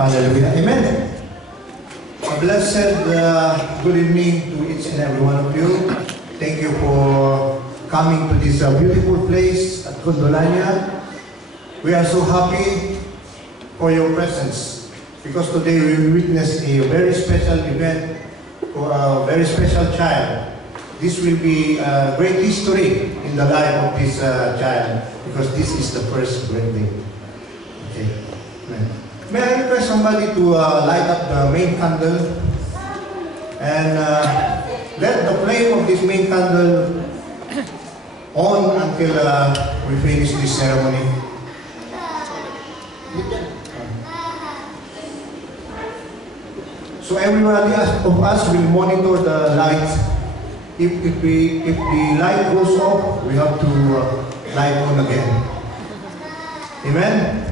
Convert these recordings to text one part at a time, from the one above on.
Hallelujah. Amen. A blessed good evening to each and every one of you. Thank you for coming to this beautiful place at Condolania. We are so happy for your presence because today we witness a very special event for a very special child. This will be a great history in the life of this child because this is the first birthday. Okay. Amen. May I request somebody to light up the main candle and let the flame of this main candle on until we finish this ceremony. So everybody of us will monitor the light. If the light goes off, we have to light on again. Amen.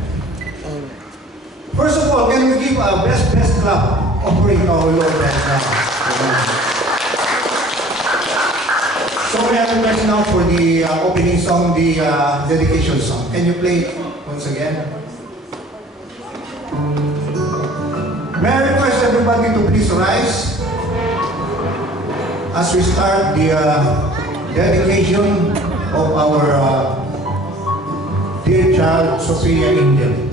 First of all, can we give a best clap offering to our Lord and Amen. So we have a request now for the opening song, the dedication song. Can you play it once again? May I request everybody to please rise as we start the dedication of our dear child, Sophia Angel.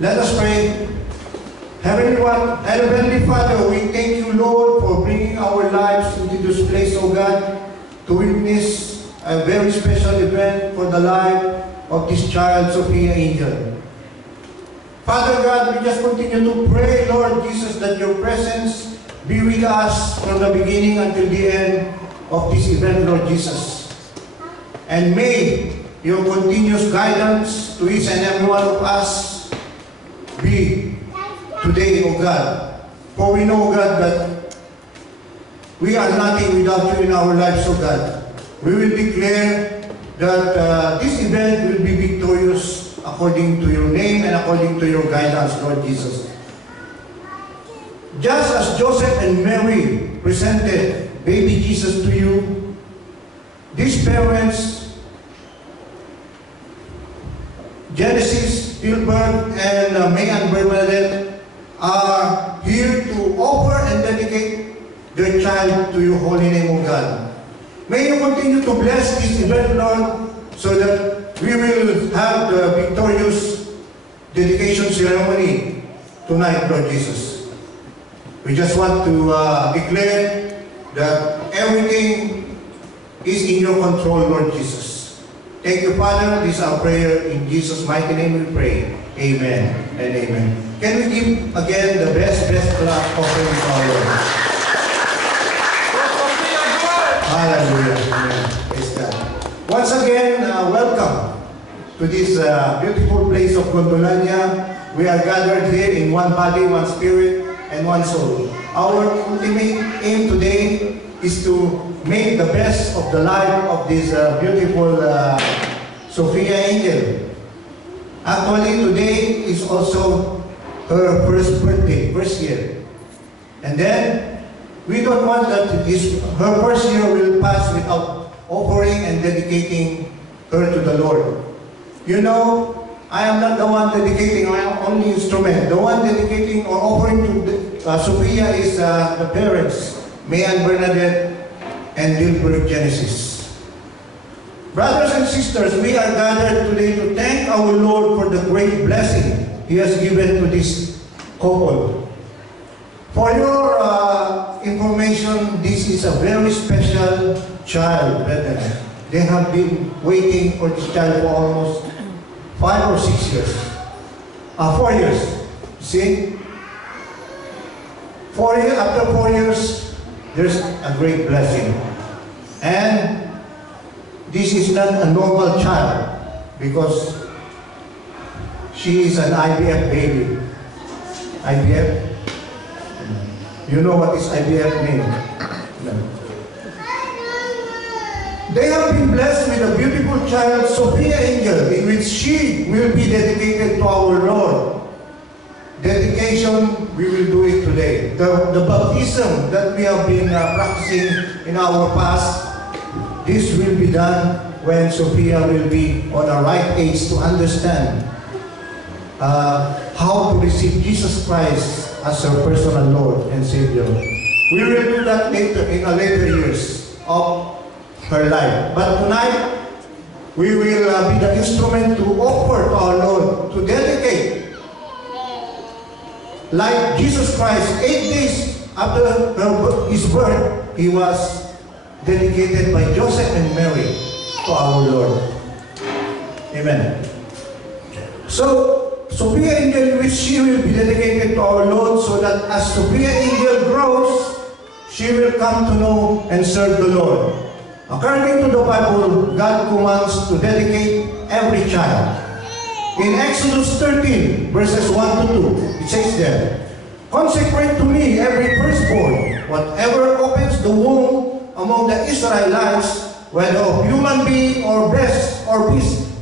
Let us pray. Heavenly Father, we thank you, Lord, for bringing our lives into this place, O God, to witness a very special event for the life of this child, Sophia Angel. Father God, we just continue to pray, Lord Jesus, that your presence be with us from the beginning until the end of this event, Lord Jesus. And may your continuous guidance to each and every one of us be today, O God. For we know, God, that we are nothing without you in our lives, O God. We will declare that this event will be victorious according to your name and according to your guidance, Lord Jesus. Just as Joseph and Mary presented baby Jesus to you, these parents, Genesis, Spielberg, and May and Bernadette, are here to offer and dedicate their child to your holy name, O God. May you continue to bless this event, Lord, so that we will have the victorious dedication ceremony tonight, Lord Jesus. We just want to declare that everything is in your control, Lord Jesus. Thank you, Father. This is our prayer. In Jesus' mighty name we pray. Amen and amen. Can we give again the best clap offering to our Lord? Hallelujah. Amen. Praise God. Once again, welcome to this beautiful place of Gondolania. We are gathered here in one body, one spirit, and one soul. Our ultimate aim today is to make the best of the life of this beautiful Sophia Angel. Actually, today is also her first birthday, first year. And then, we don't want that her first year will pass without offering and dedicating her to the Lord. You know, I am not the one dedicating, I am only instrument. The one dedicating or offering to Sophia is the parents, May and Bernadette and Dilbert Genesis. Brothers and sisters, we are gathered today to thank our Lord for the great blessing He has given to this couple. For your information, this is a very special child, brethren. They have been waiting for this child for almost 5 or 6 years. 4 years. See? 4 years, after 4 years, there's a great blessing. And this is not a normal child because she is an IVF baby. IVF? You know what is IVF mean? No. They have been blessed with a beautiful child, Sophia Angel, in which she will be dedicated to our Lord. Dedication, we will do it today. The baptism that we have been practicing in our past, this will be done when Sophia will be on a right age to understand how to receive Jesus Christ as her personal Lord and Savior. We will do that later, in a later years of her life. But tonight, we will be the instrument to offer to our Lord, to dedicate. Like Jesus Christ, 8 days after His birth, He was dedicated by Joseph and Mary to our Lord. Amen. So, Sophia Angel, which she will be dedicated to our Lord, so that as Sophia Angel grows, she will come to know and serve the Lord. According to the Bible, God commands to dedicate every child. In Exodus 13, verses 1 to 2, it says there, "Consecrate to me every firstborn, whatever opens the womb among the Israelites, whether of human being or beast,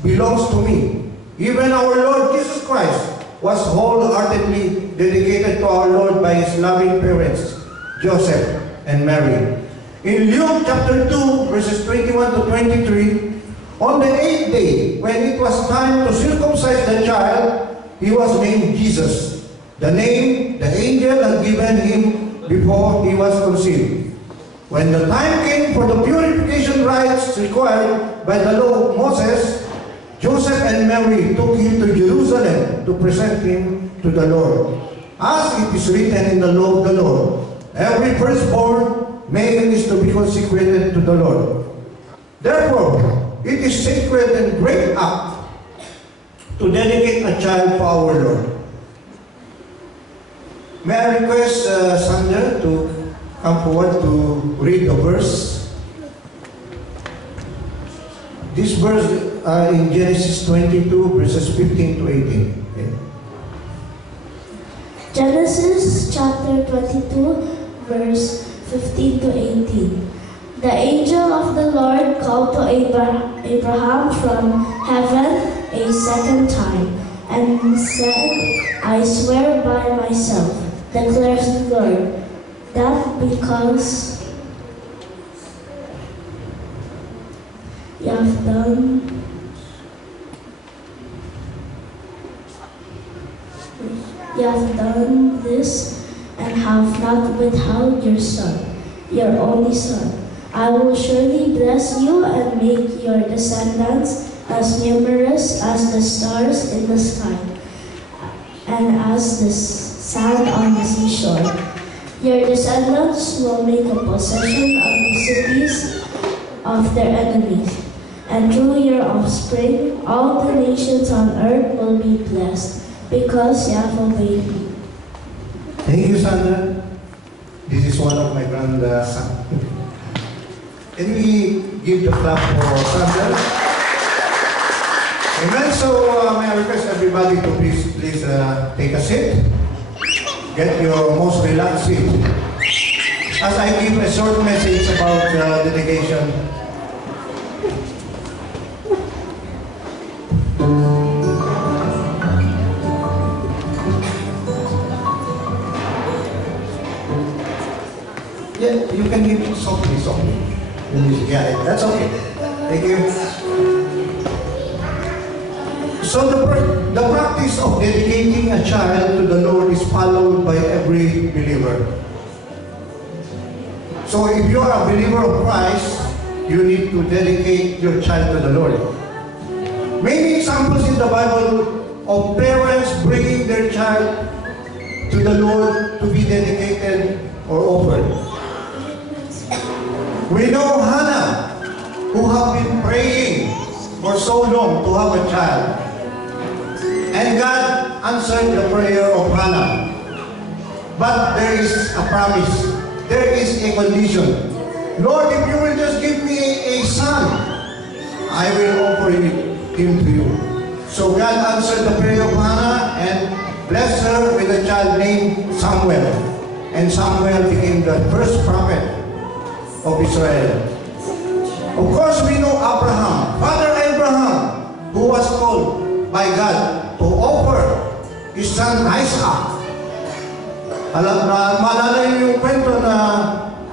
belongs to me. Even our Lord Jesus Christ was wholeheartedly dedicated to our Lord by His loving parents, Joseph and Mary." In Luke chapter 2, verses 21 to 23, on the 8th day, when it was time to circumcise the child, he was named Jesus, the name the angel had given him before he was conceived. When the time came for the purification rites required by the law of Moses, Joseph and Mary took him to Jerusalem to present him to the Lord. As it is written in the law of the Lord, every firstborn male is to be consecrated to the Lord. Therefore, it is sacred and great act to dedicate a child to our Lord. May I request Sandra to come forward to read the verse. This verse in Genesis 22, verses 15 to 18. Okay. Genesis chapter 22, verse 15 to 18. The angel of the Lord called to Abraham from heaven a second time and said, "I swear by myself, declares the Lord, that because you have done this and have not withheld your son, your only son, I will surely bless you and make your descendants as numerous as the stars in the sky and as the sand on the seashore. Your descendants will make a possession of the cities of their enemies, and through your offspring all the nations on earth will be blessed, because you have obeyed me." Thank you, Sandra. This is one of my grandsons. Can we give the clap for Sandra? Amen. So may I request everybody to please take a seat. Get your most relaxed seat. As I give a short message about dedication. Yeah, you can give it softly. Yeah, that's okay. Thank you. So the practice of dedicating a child to the Lord is followed by every believer. So if you are a believer of Christ, you need to dedicate your child to the Lord. Many examples in the Bible of parents bringing their child to the Lord to be dedicated or offered. We know Hannah, who have been praying for so long to have a child. And God answered the prayer of Hannah. But there is a promise. There is a condition. Lord, if you will just give me a son, I will offer him to you. So God answered the prayer of Hannah and blessed her with a child named Samuel. And Samuel became the first prophet of Israel. Of course, we know Abraham, Father Abraham, who was called by God to offer his son Isaac. Maalala yung kwento na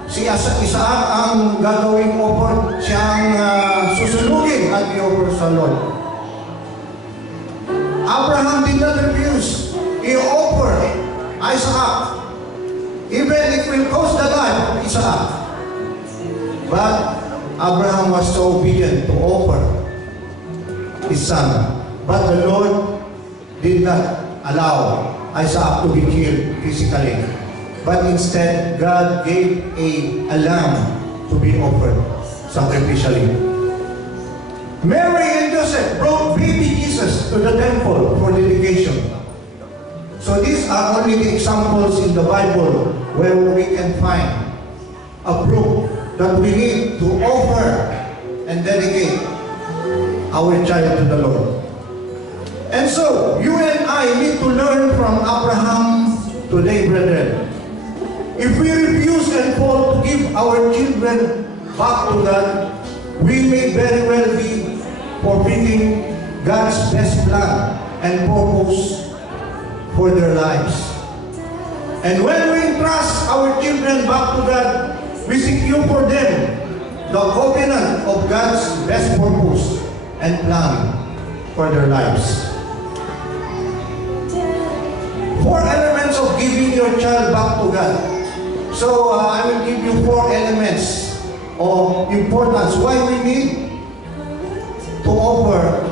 si Isaac ang gagawing offer, siyang susunugin at i-offer sa Lord. Abraham did not refuse. He offered Isaac, even if it will cost the life of Isaac. But Abraham was so obedient to offer his son. But the Lord did not allow Isaac to be killed physically. But instead, God gave a lamb to be offered sacrificially. Mary and Joseph brought baby Jesus to the temple for dedication. So these are only the examples in the Bible where we can find a proof that we need to offer and dedicate our child to the Lord. And so, you and I need to learn from Abraham today, brethren. If we refuse and fall to give our children back to God, we may very well be forfeiting God's best plan and purpose for their lives. And when we entrust our children back to God, we secure for them the covenant of God's best purpose and plan for their lives. 4 elements of giving your child back to God. So I will give you 4 elements of importance why we need to offer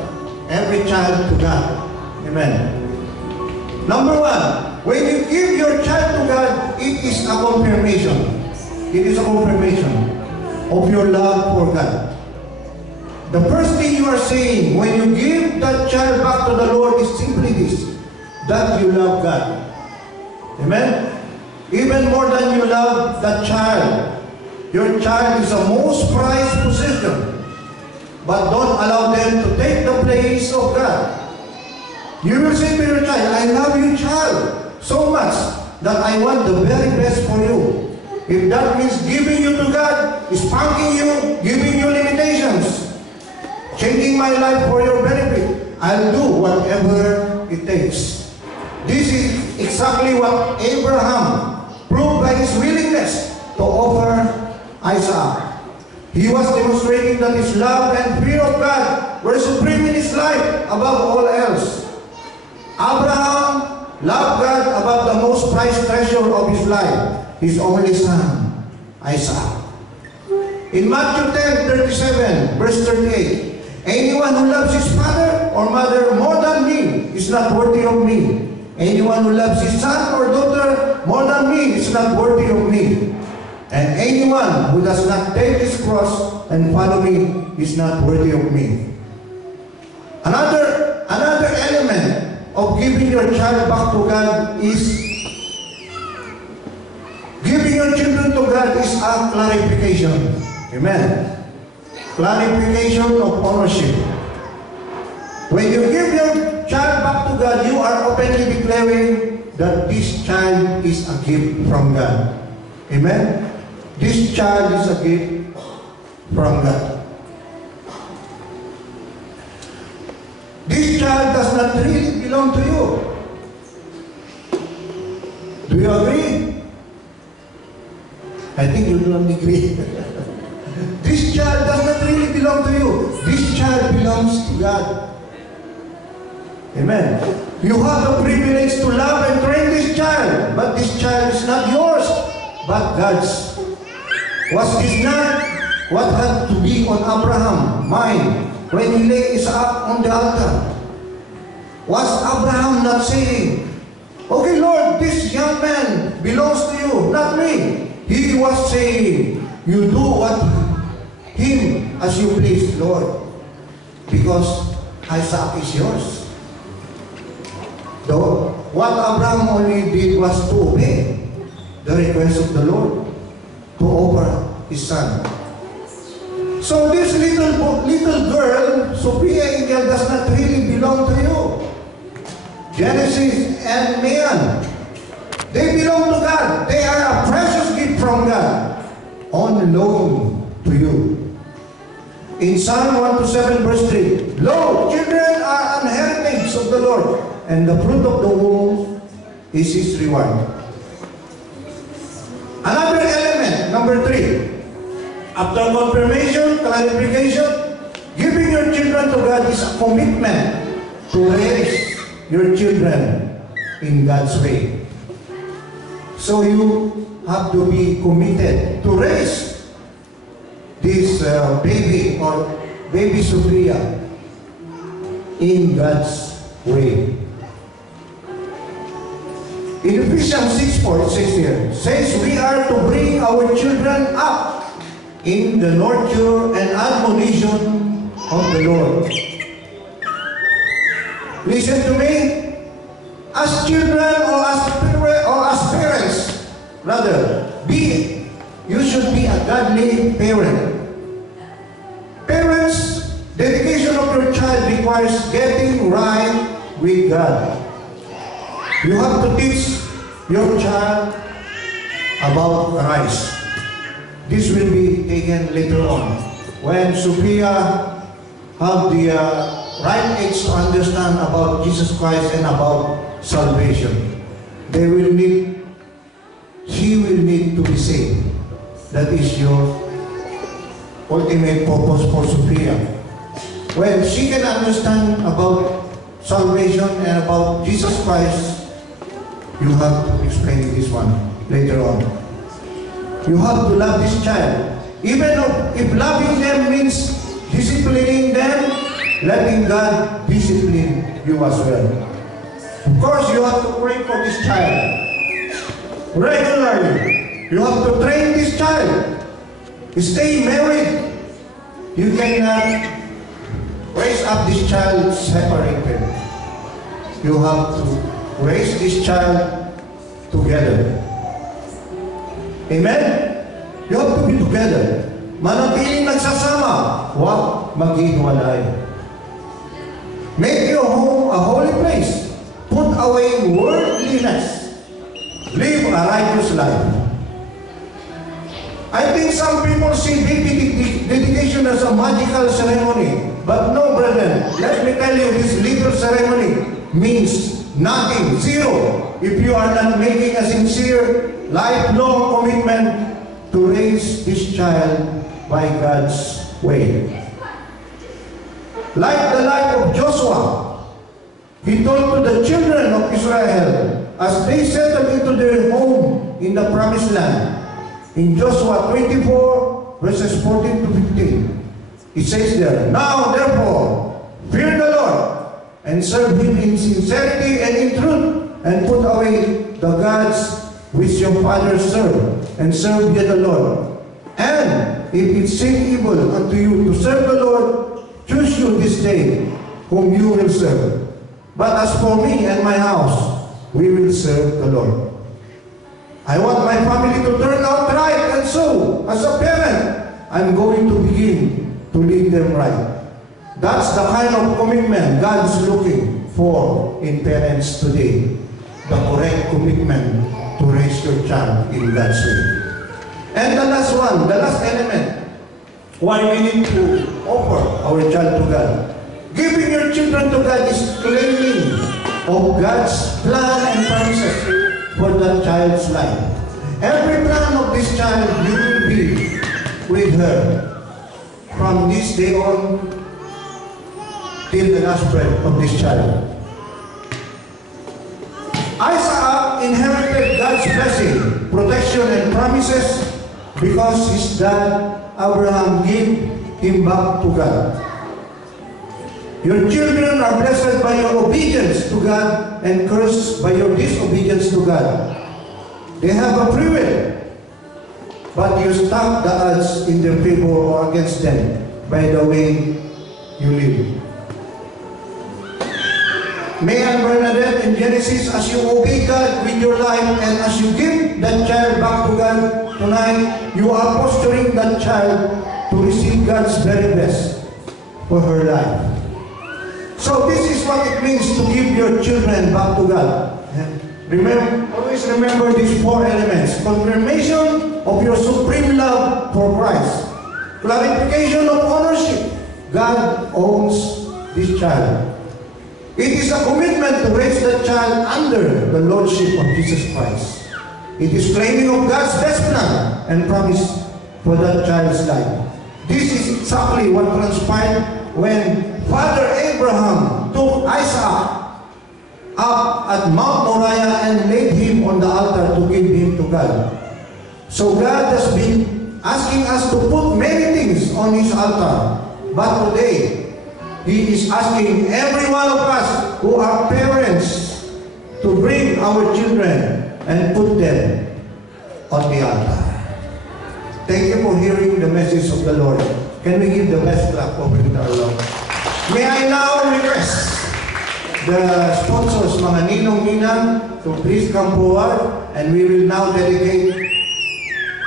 every child to God. Amen. Number 1, when you give your child to God, it is a confirmation. It is a confirmation of your love for God. The first thing you are saying when you give that child back to the Lord is simply this, that you love God. Amen? Even more than you love that child. Your child is the most prized possession. But don't allow them to take the place of God. You will say to your child, I love you, child, so much that I want the very best for you. If that means giving you to God, spanking you, giving you limitations, changing my life for your benefit, I'll do whatever it takes. This is exactly what Abraham proved by his willingness to offer Isaac. He was demonstrating that his love and fear of God were supreme in his life above all else. Abraham loved God above the most prized treasure of his life, his only son, Isaac. In Matthew 10:37, verse 38, anyone who loves his father or mother more than me is not worthy of me. Anyone who loves his son or daughter more than me is not worthy of me. And anyone who does not take his cross and follow me is not worthy of me. Another element of giving your child back to God is giving your children to God is a clarification. Amen. Clarification of ownership. When you give your child back to God, you are openly declaring that this child is a gift from God. Amen? This child is a gift from God. This child does not really belong to you. Do you agree? I think you don't agree. This child does not really belong to you. This child belongs to God. Amen. You have the privilege to love and train this child, but this child is not yours, but God's. Was this not what had to be on Abraham's mind when he laid Isaac on the altar? Was Abraham not saying, okay, Lord, this young man belongs to you, not me? He was saying, you do what him as you please, Lord, because Isaac is yours. Though what Abraham only did was to obey the request of the Lord to offer his son. So this little girl, Sophia Angel, does not really belong to you. Genesis and Mayan, they belong to God. They are a precious gift from God, on loan to you. In Psalm 127 verse 3, lo, children are an heritage of the Lord, and the fruit of the womb is his reward. Another element, number 3, after confirmation, clarification, giving your children to God is a commitment to raise your children in God's way. So you have to be committed to raise this baby or baby Sophia in God's way. In Ephesians 6:4 it says here, says we are to bring our children up in the nurture and admonition of the Lord. Listen to me, as children or as parents, rather, you should be a godly parent. Parents, dedication of your child requires getting right with God. You have to teach your child about Christ. This will be taken later on. When Sophia have the right age to understand about Jesus Christ and about salvation, she will need to be saved. That is your ultimate purpose for Sophia. When she can understand about salvation and about Jesus Christ, you have to explain this one later on. You have to love this child. Even if loving them means disciplining them, letting God discipline you as well. Of course, you have to pray for this child regularly. You have to train this child. Stay married. You cannot raise up this child separated. You have to raise this child together. Amen? You have to be together. Manatiling nagsasama, huwag maghiwalay. Make your home a holy place. Put away worldliness. Live a righteous life. I think some people see baby dedication as a magical ceremony. But no, brethren, let me tell you, this little ceremony means nothing, zero, if you are not making a sincere, lifelong commitment to raise this child by God's way. Like the life of Joshua, he told to the children of Israel as they settled into their home in the promised land. In Joshua 24, verses 14 to 15, it says there, now therefore, fear the Lord, and serve Him in sincerity and in truth, and put away the gods which your fathers served, and serve ye the Lord. And if it seem evil unto you to serve the Lord, choose you this day whom you will serve. But as for me and my house, we will serve the Lord. I want my family to turn out right, and so, as a parent, I'm going to begin to lead them right. That's the kind of commitment God is looking for in parents today. The correct commitment to raise your child in God's way. And the last one, the last element, why we need to offer our child to God. Giving your children to God is claiming of God's plan and promises for that child's life. Every plan of this child, you will be with with her from this day on till the last breath of this child. Isaac inherited God's blessing, protection, and promises because his dad, Abraham, gave him back to God. Your children are blessed by your obedience to God and cursed by your disobedience to God. They have a free will, but you stack the odds in their favor or against them by the way you live. May and Bernadette in Genesis, as you obey God with your life and as you give that child back to God tonight, you are fostering that child to receive God's very best for her life. So this is what it means to give your children back to God. Always remember these four elements. Confirmation of your supreme love for Christ. Clarification of ownership. God owns this child. It is a commitment to raise that child under the lordship of Jesus Christ. It is claiming of God's best plan and promise for that child's life. This is exactly what transpired when Father Abraham took Isaac up at Mount Moriah and laid him on the altar to give him to God. So God has been asking us to put many things on His altar. But today, He is asking every one of us who are parents to bring our children and put them on the altar. Thank you for hearing the message of the Lord. Can we give the best clap over to our Lord? May I now request the sponsors, mga ninong-ninang, to please come forward, and we will now dedicate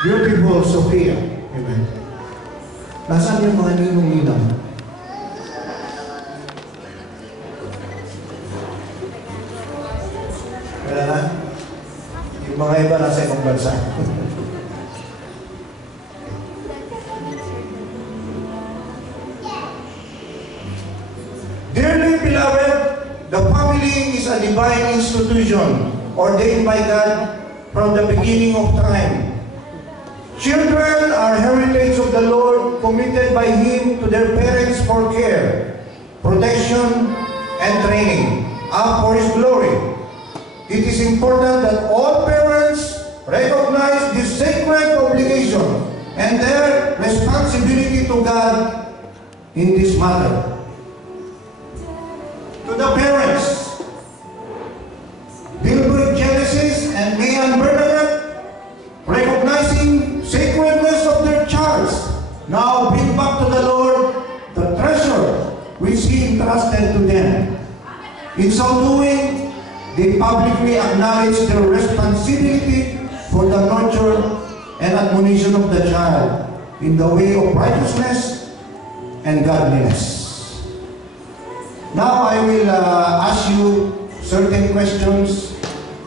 beautiful Sophia. Amen. Nasaan yung mga ninong-ninang? Kailangan? Yung mga iba nasa ibang bansa. Dearly beloved, the family is a divine institution ordained by God from the beginning of time. Children are heritage of the Lord, committed by Him to their parents for care, protection, and training, up for His glory. It is important that all parents recognize this sacred obligation and their responsibility to God in this matter. To the parents, Billboard Genesis and Mayan Bernadette, recognizing sacredness of their child, now bring back to the Lord the treasure which He entrusted to them. In so doing, they publicly acknowledge their responsibility for the nurture and admonition of the child in the way of righteousness and godliness. Now I will ask you certain questions,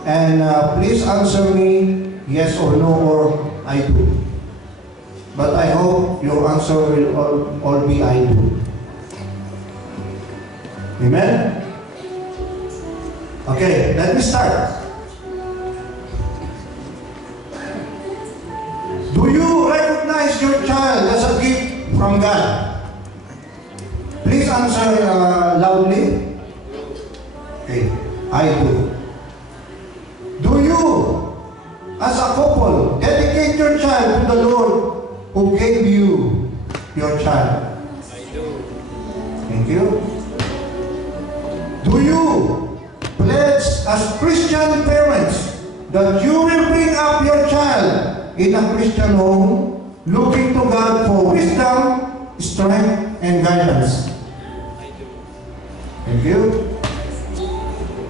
and please answer me yes or no or I do. But I hope your answer will all be I do. Amen? Okay, let me start. Do you recognize your child as a gift from God? Please answer loudly. Okay, I do. Do you, as a couple, dedicate your child to the Lord who gave you your child? I do. Thank you. Do you pledge as Christian parents that you will bring up your child in a Christian home, looking to God for wisdom, strength, and guidance? Thank you.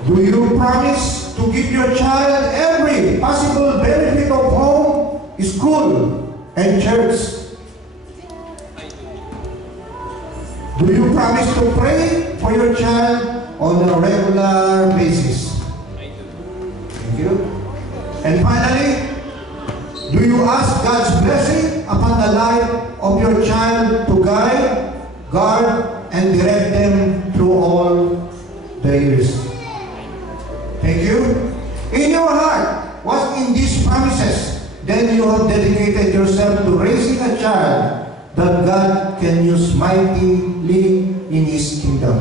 Do you promise to give your child every possible benefit of home, school, and church? Do you promise to pray for your child on a regular basis? Thank you. And finally, do you ask God's blessing upon the life of your child to guide, guard, and direct them through all the years? Thank you. In your heart, what's in these promises? Then you have dedicated yourself to raising a child that God can use mightily in His kingdom.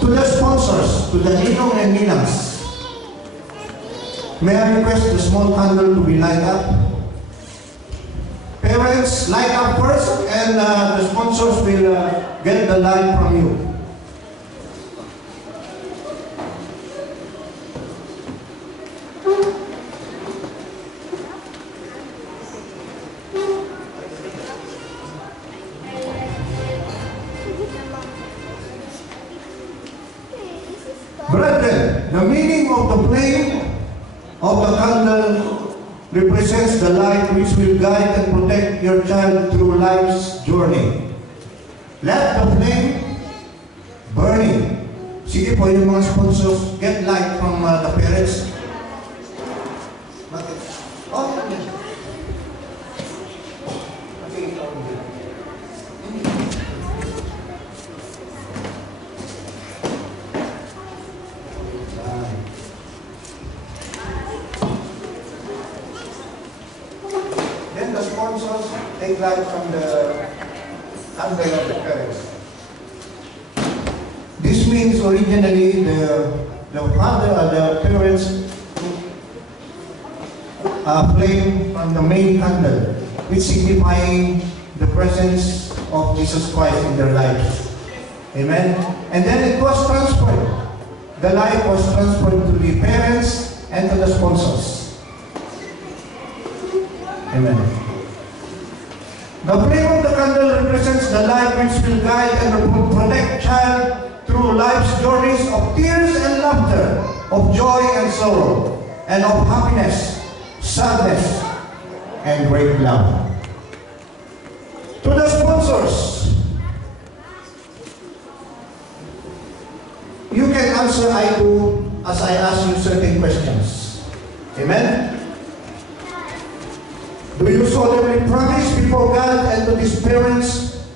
To the sponsors, to the ninong and ninangs, may I request the small candle to be light up? Parents, light up first, and the sponsors will get the light from you. Brethren, the meaning of the flame of the candle represents the light which will guide and protect your child through life's journey. Let the flame burning. Sige po yung mga sponsors, get light from the parents. Oh, then the sponsors take light from the candle of the parents. This means originally the father or the parents flame from the main candle, which signifying the presence of Jesus Christ in their lives. Amen. And then it was transferred. The light was transferred to the parents and to the sponsors. Amen. The flame of the candle represents the light which will guide and protect child through life's journeys of tears and laughter, of joy and sorrow, and of happiness, sadness, and great love. To the sponsors, you can answer I do as I ask you certain questions. Amen? Do you solemnly promise before God and to these parents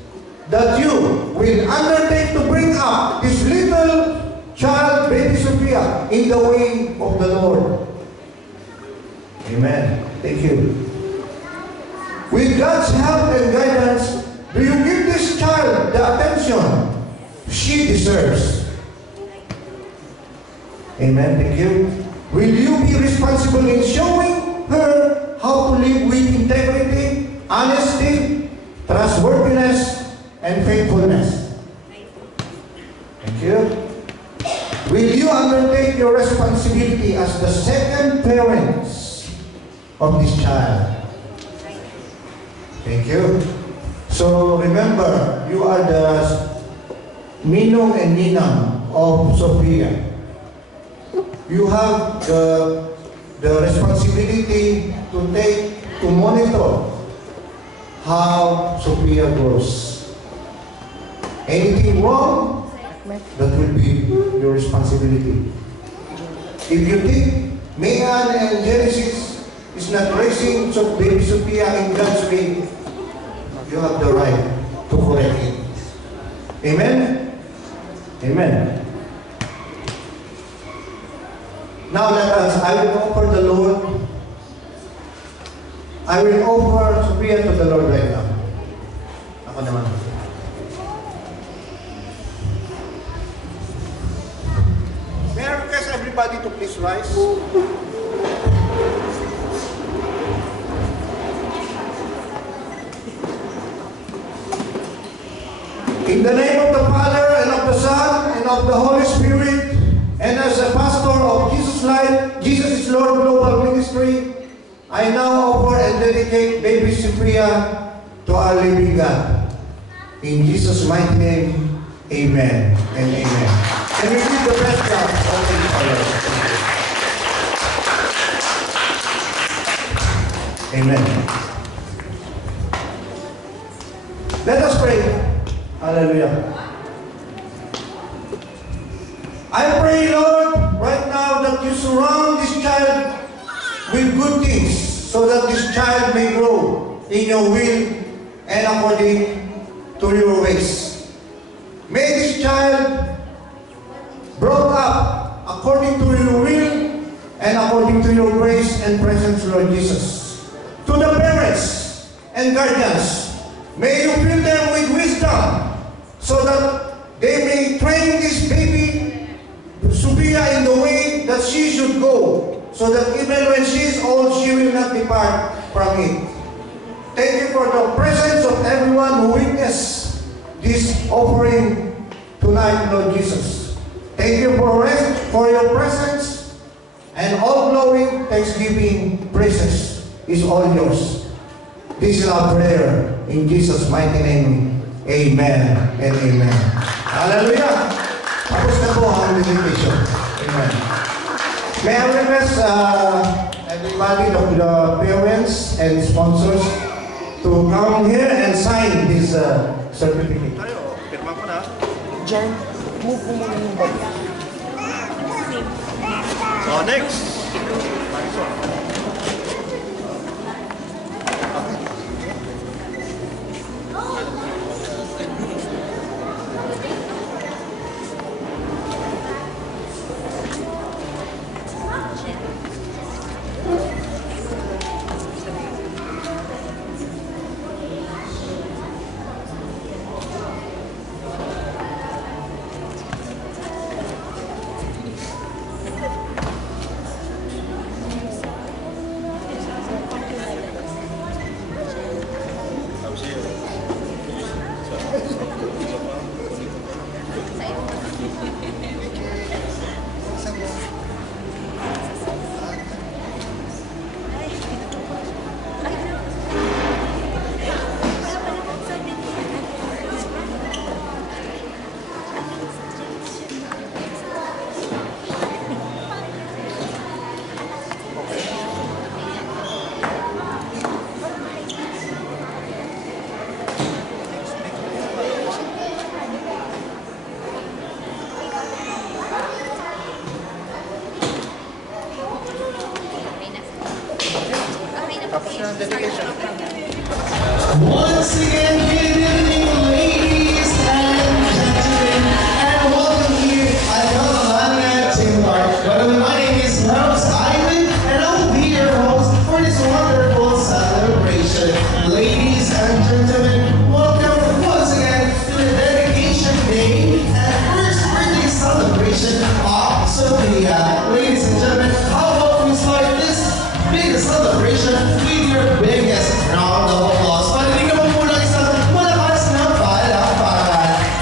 that you will undertake to bring up this little child, baby Sophia, in the way of the Lord? Amen. Thank you. With God's help and guidance, do you give this child the attention she deserves? Amen. Thank you. Will you be responsible in showing her how to live with integrity, honesty, trustworthiness, and faithfulness? Thank you. Will you undertake your responsibility as the second parents of this child? Thank you. So remember, you are the ninong and ninang of Sophia. You have the responsibility to monitor how Sophia grows. Anything wrong, that will be your responsibility. If you think Megan and Genesis is not raising baby Sophia in God's way, you have the right to correct it. Amen? Amen. Now let us, I will offer the Lord, I will offer Sophia to the Lord right now. Ako naman. May I request everybody to please rise? In the name of the Father, and of the Son, and of the Holy Spirit, and as a pastor of Jesus Life, Jesus is Lord Global Ministry, I now offer and dedicate baby Sophia to our living God. In Jesus' mighty name, amen and amen. Can we give the best job of the Lord? Amen. Let us pray. Hallelujah. I pray, Lord, right now that you surround this child with good things so that this child may grow in your will and according to your ways. May this child brought up according to your will and according to your grace and presence, Lord Jesus. To the parents and guardians. May you fill them with wisdom so that they may train this baby Sophia in the way that she should go, so that even when she is old, she will not depart from it. Thank you for the presence of everyone who witnessed this offering tonight, Lord Jesus. Thank you for your presence, and all glory, thanksgiving, praises is all yours. This is our prayer in Jesus' mighty name. Amen and amen. Hallelujah! Tapos na po ang dedication. Amen. May I request everybody, the parents and sponsors, to come here and sign this certificate. Tayo, pirma ko na. Jen, move mo muna yung bag. So, next. Once again, good evening, ladies and gentlemen, and welcome here at Colonia Timber. By the way, my name is Rose Ivan, and I will be your host for this wonderful celebration. Ladies and gentlemen, welcome once again to the dedication day and first birthday celebration of Sophia. Ladies and gentlemen, how about we start this big celebration with your biggest round of applause?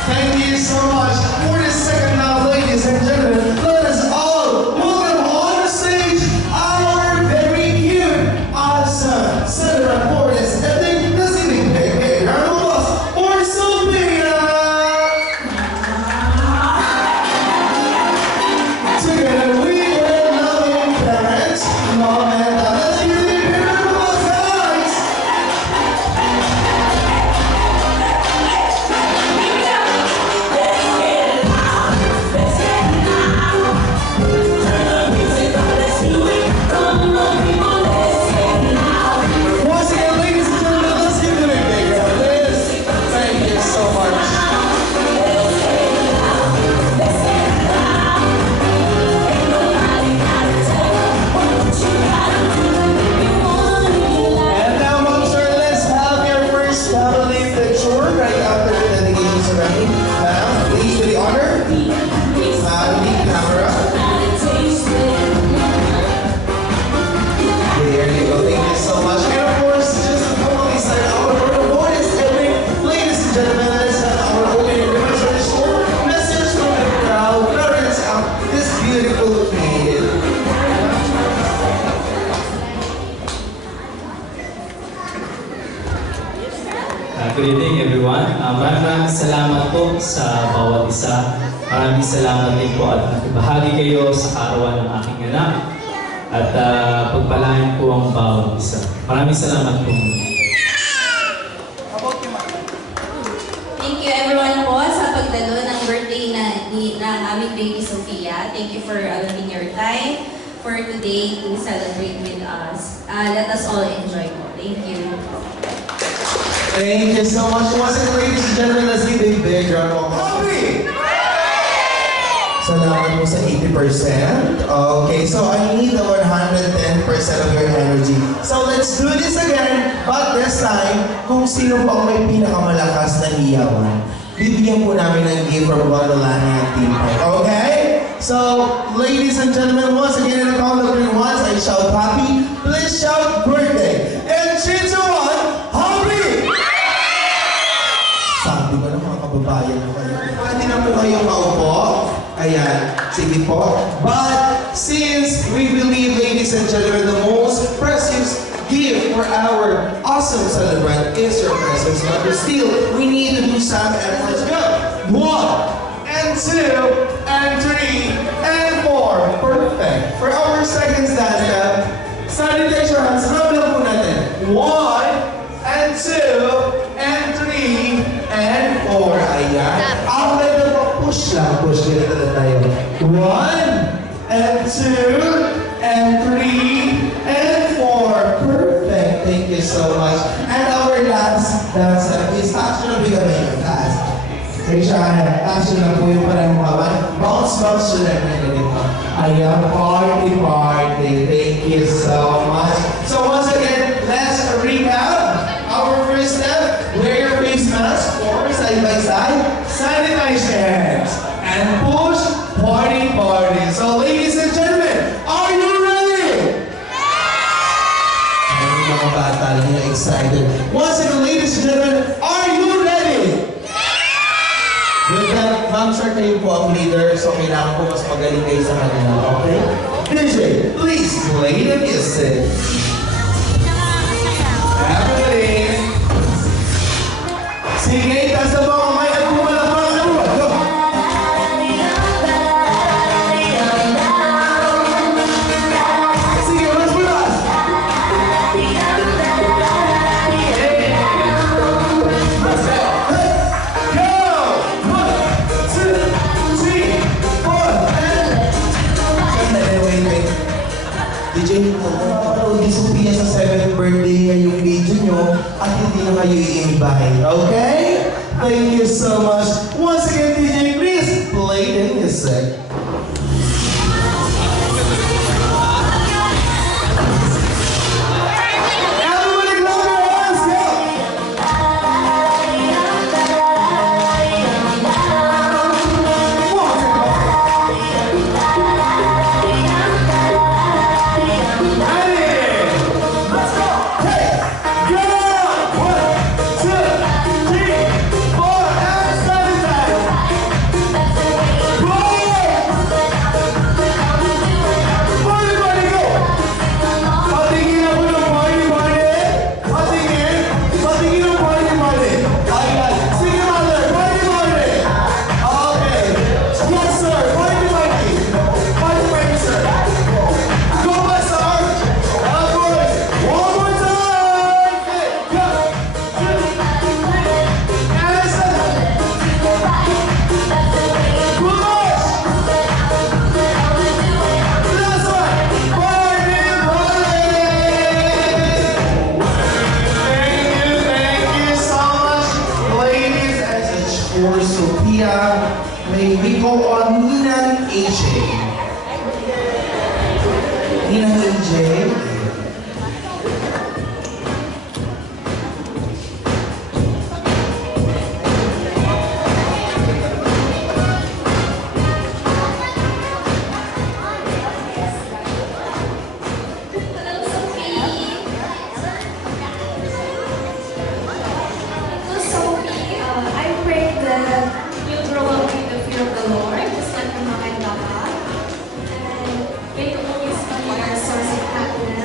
Thank you so much for this second round, ladies and gentlemen. Let us all welcome on the stage our very cute, awesome Senator for this evening. This evening, hey, round of applause for Sophia. Together we are loving parents, mom and dad. Let's give them a round of applause, guys. Once again, ladies and gentlemen, let's give them a big round. Liz, thank you so much. And now, Mom, sir, let's have your first family picture right after the dedication ceremony. Ma'am, please, with the honor. The camera. There you go. Thank you so much. And of course, just to formally sign out for the bonus evening, ladies and gentlemen, let's have our opening remarks for the show. Message from the crowd. Parents out this beautiful kid. Good evening everyone. Maraming salamat po sa bawat isa. Maraming salamat din po at nakibahagi kayo sa karawan ng aking anak. At pagpalain po ang bawat isa. Maraming salamat po. Thank you everyone po sa pagdalo ng birthday ng aming baby Sophia. Thank you for allotting your time for today to celebrate with us. Let us all enjoy po. Thank you. Thank you so much. Once again, ladies and gentlemen, let's give a big round of applause. So naman mo sa 80%. Okay, so I need the 110% of your energy. So let's do this again, but this time, kung sino pa may pinakamalakas na hiyawan, bibigyan po namin ng gift from Gondolania Team Park. Okay? So, ladies and gentlemen, once again, in the count of 3 once, I shout happy. Please shout birthday. And 3, 2, 1, happy! Sabi ko na mga kababayan na kayo. Pwede na po kayo maupo. Ayan, sige po. But since we believe, ladies and gentlemen, the most precious gift for our awesome celebrant is your presence, but still, we need to do some efforts. Go! 1, and 2, and 3, and 4. Perfect. For our second stanza, sanitize your hands. Hablang po natin. 1, and 2, and 3, and 4. Ayan. After the push lang. Push. Ganito na tayo. 1, and 2, and 3, and 4. Perfect. Thank you so much. And our last dancer is actually bigay last. Actually na po yung parang mga bounce sila na ganito. Ayan, party. Thank you so much. So once again, let's recap. Our first step, wear your face mask, or side by side, sanitize your hands, and push, party. So ladies and gentlemen, are you ready? Ay, mga bata, you're excited. Once again, ladies and gentlemen, are you ready? With that, ma'am, sir, kayo po ang leader, so kailangan po mas magaling kayo sa kanila, okay? DJ, please play the music. Everybody. Sige, taas na mga kamay at pumalakpak na buwan. Go! Sige, mas bulas! Let's go! Go! 1, 2, 3, 4, wait. DJ, napapanood ni Sophia sa 7th birthday ngayong video nyo at hindi na kayo i-invite, okay? Thank you so much. Once again, DJ, please play the music. Everybody clap your hands, go! For Sophia, may we go on Ninang AJ. Ninang AJ. You grow up with the fear of the Lord, just like your mama and papa. And may you always be our source of happiness.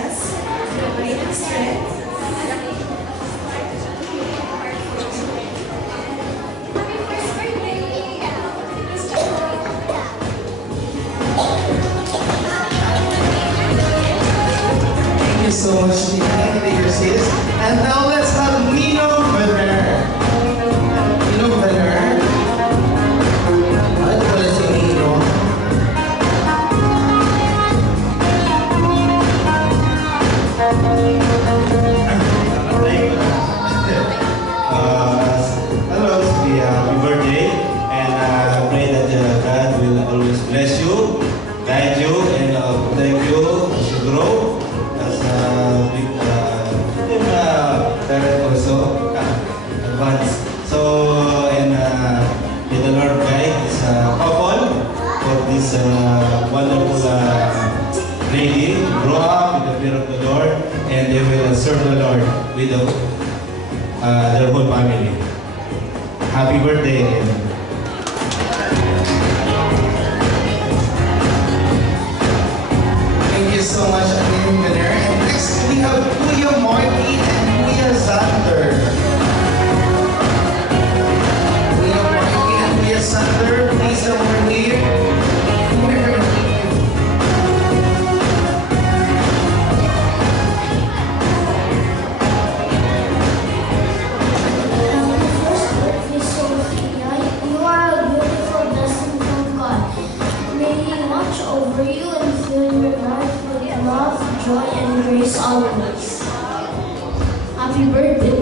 serve the Lord with their whole family. Happy birthday again. Thank you so much again, winner. And next we have Kuya Marty and Kuya Zander. Kuya Marty and Kuya Zander, please come over here. Over you and fill your life with love, joy, and grace always. Happy birthday.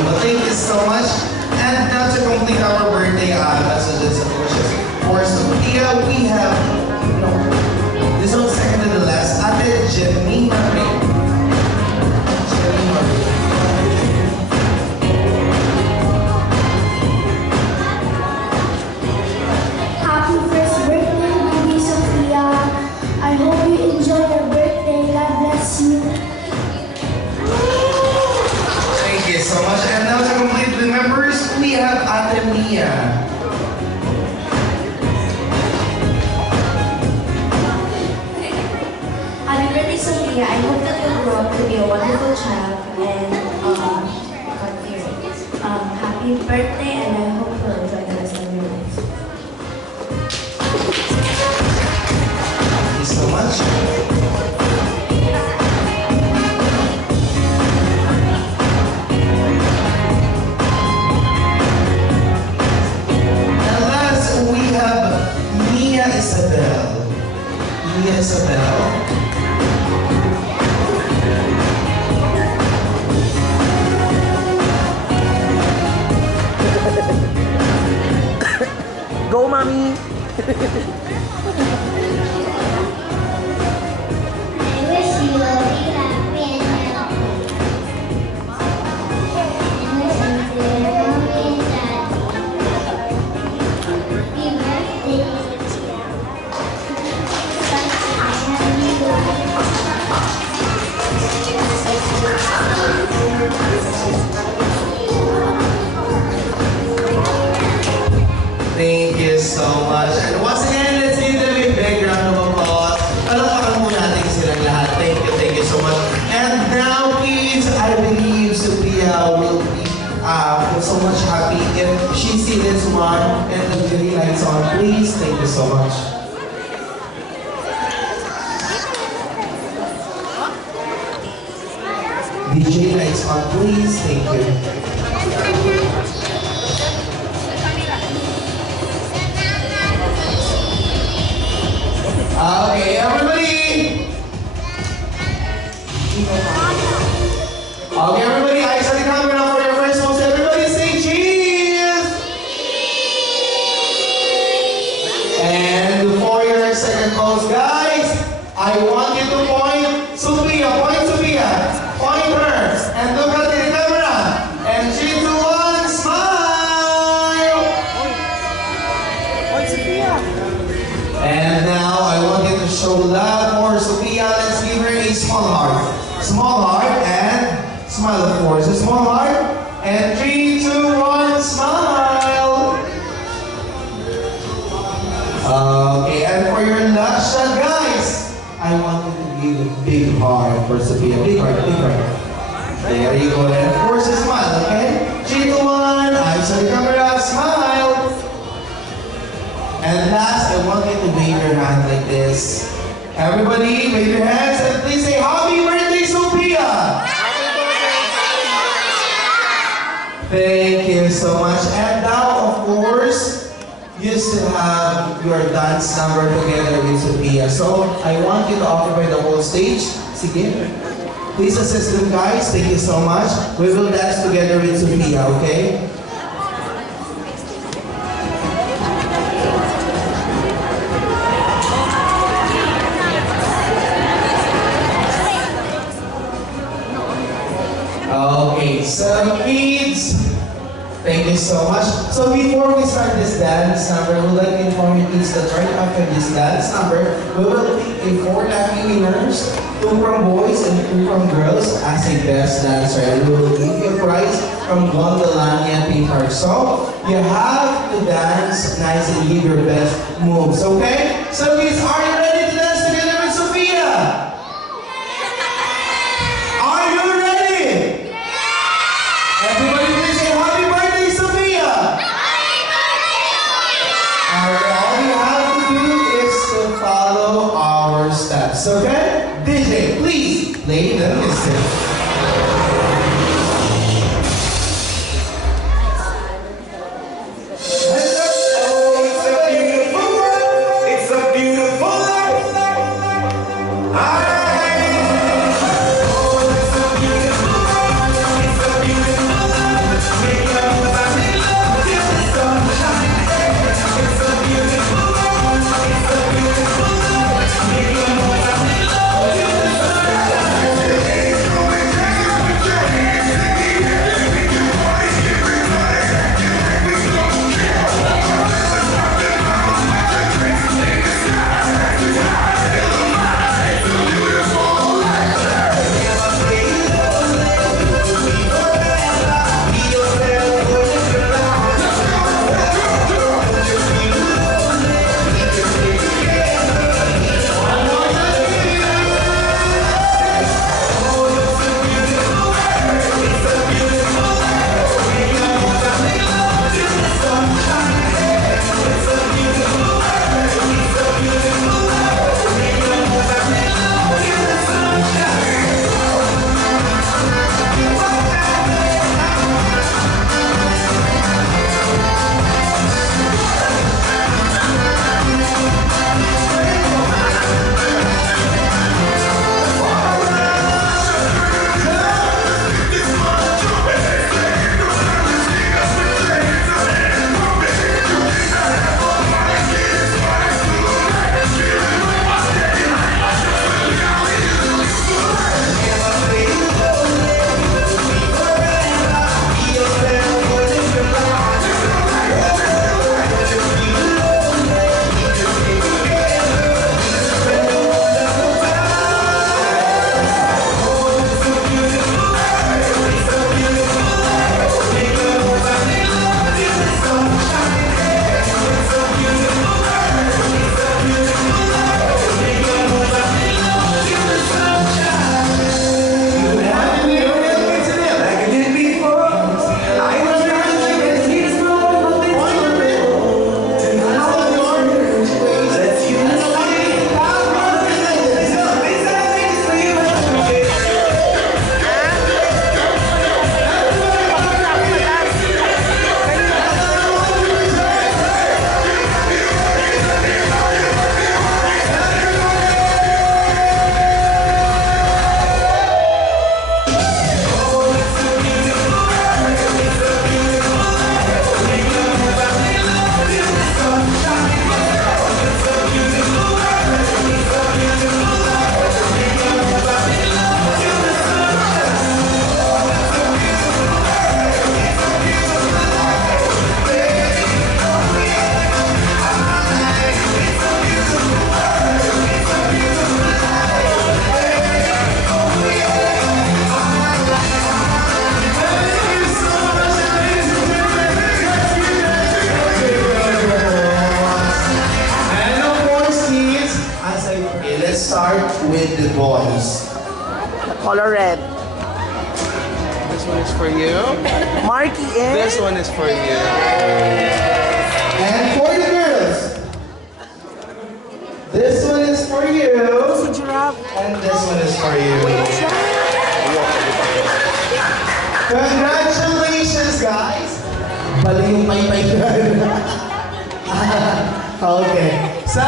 Well, thank you so much. And now to complete our birthday messages and wishes for Sophia, we have, this one second to the last, Ate Jemima Ray. Jemima Ray. Happy first birthday, baby Sophia. I hope you enjoy your birthday. God bless you. Thank you so much. And now to complete the members, we have Ate Mia. Happy birthday, Sophia. I hope that you'll grow up to be a wonderful child and God-fearing. Happy birthday, and I hope you'll enjoy the rest of your life. Thank you so much. And last, we have Mia Isabel. Mia Isabel. Go, mommy! I wish you will be happy and healthy. And listen to your mommy and daddy. Happy birthday, Thank you so much. And once again, let's give them a big round of applause. Palakpakan mo natin silang lahat. Thank you so much. And now, kids, I believe Sophia will be so much happy if she sees this one and the video lights on. Please, thank you so much. DJ lights on, please. Thank you. Okay, everybody. Okay, everybody, eyes on the camera for your first ones. Everybody say cheese. And for your second pose, guys, I want you to point Sophia, point her, and look at the camera. And 3, 2, 1, smile. Point, Sophia! And now I want you to show love for Sophia. Let's give her a small heart. Small heart and smile, of course. A small heart. And 3, 2, 1, smile. Okay, and for your last shot, guys, I want you to give a big heart for Sophia. Big heart, big heart. There you go. And of course, a smile, okay? 3, 2, 1, eyes on the camera, smile. And last, I want you to wave your hand like this. Everybody, wave your hands and please say, Happy birthday, Sophia! Thank you so much. And now, of course, you still have your dance number together with Sophia. So, I want you to occupy the whole stage. Sige. Please assist them, guys. Thank you so much. We will dance together with Sophia, okay? Okay, so kids, Thank you so much. So before we start this dance number, we'd like to inform you kids that right after this dance number, we will pick a 4 lucky winners, 2 from boys and 2 from girls as a best dancer. And we will give you a prize from Gondolania Theme Park. So you have to dance nice and give your best moves, okay? So kids, are you ready to dance together with Sophia? Are you ready? Everybody please say happy birthday, Sophia! Alright, all you have to do is to follow our steps, okay? DJ, please play the music. With the boys. Color red. This one is for you. Marky and This one is for you. And for the girls. This one is for you. si Giraffe. And this one is for you. Congratulations, guys. Bali yung may Okay. So,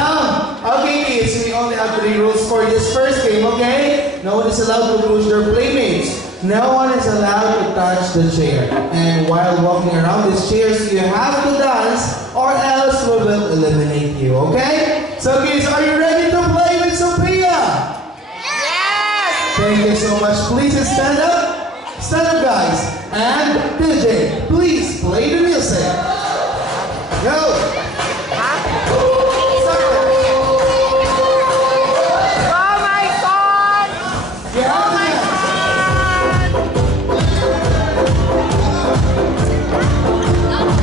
okay kids, we only have 3 rules for this first game, okay? No one is allowed to push their playmates. No one is allowed to touch the chair. And while walking around these chairs, you have to dance or else we will eliminate you, okay? So kids, are you ready to play with Sophia? Yes! Thank you so much. Please stand up. Stand up, guys. And DJ, please play the music. Go.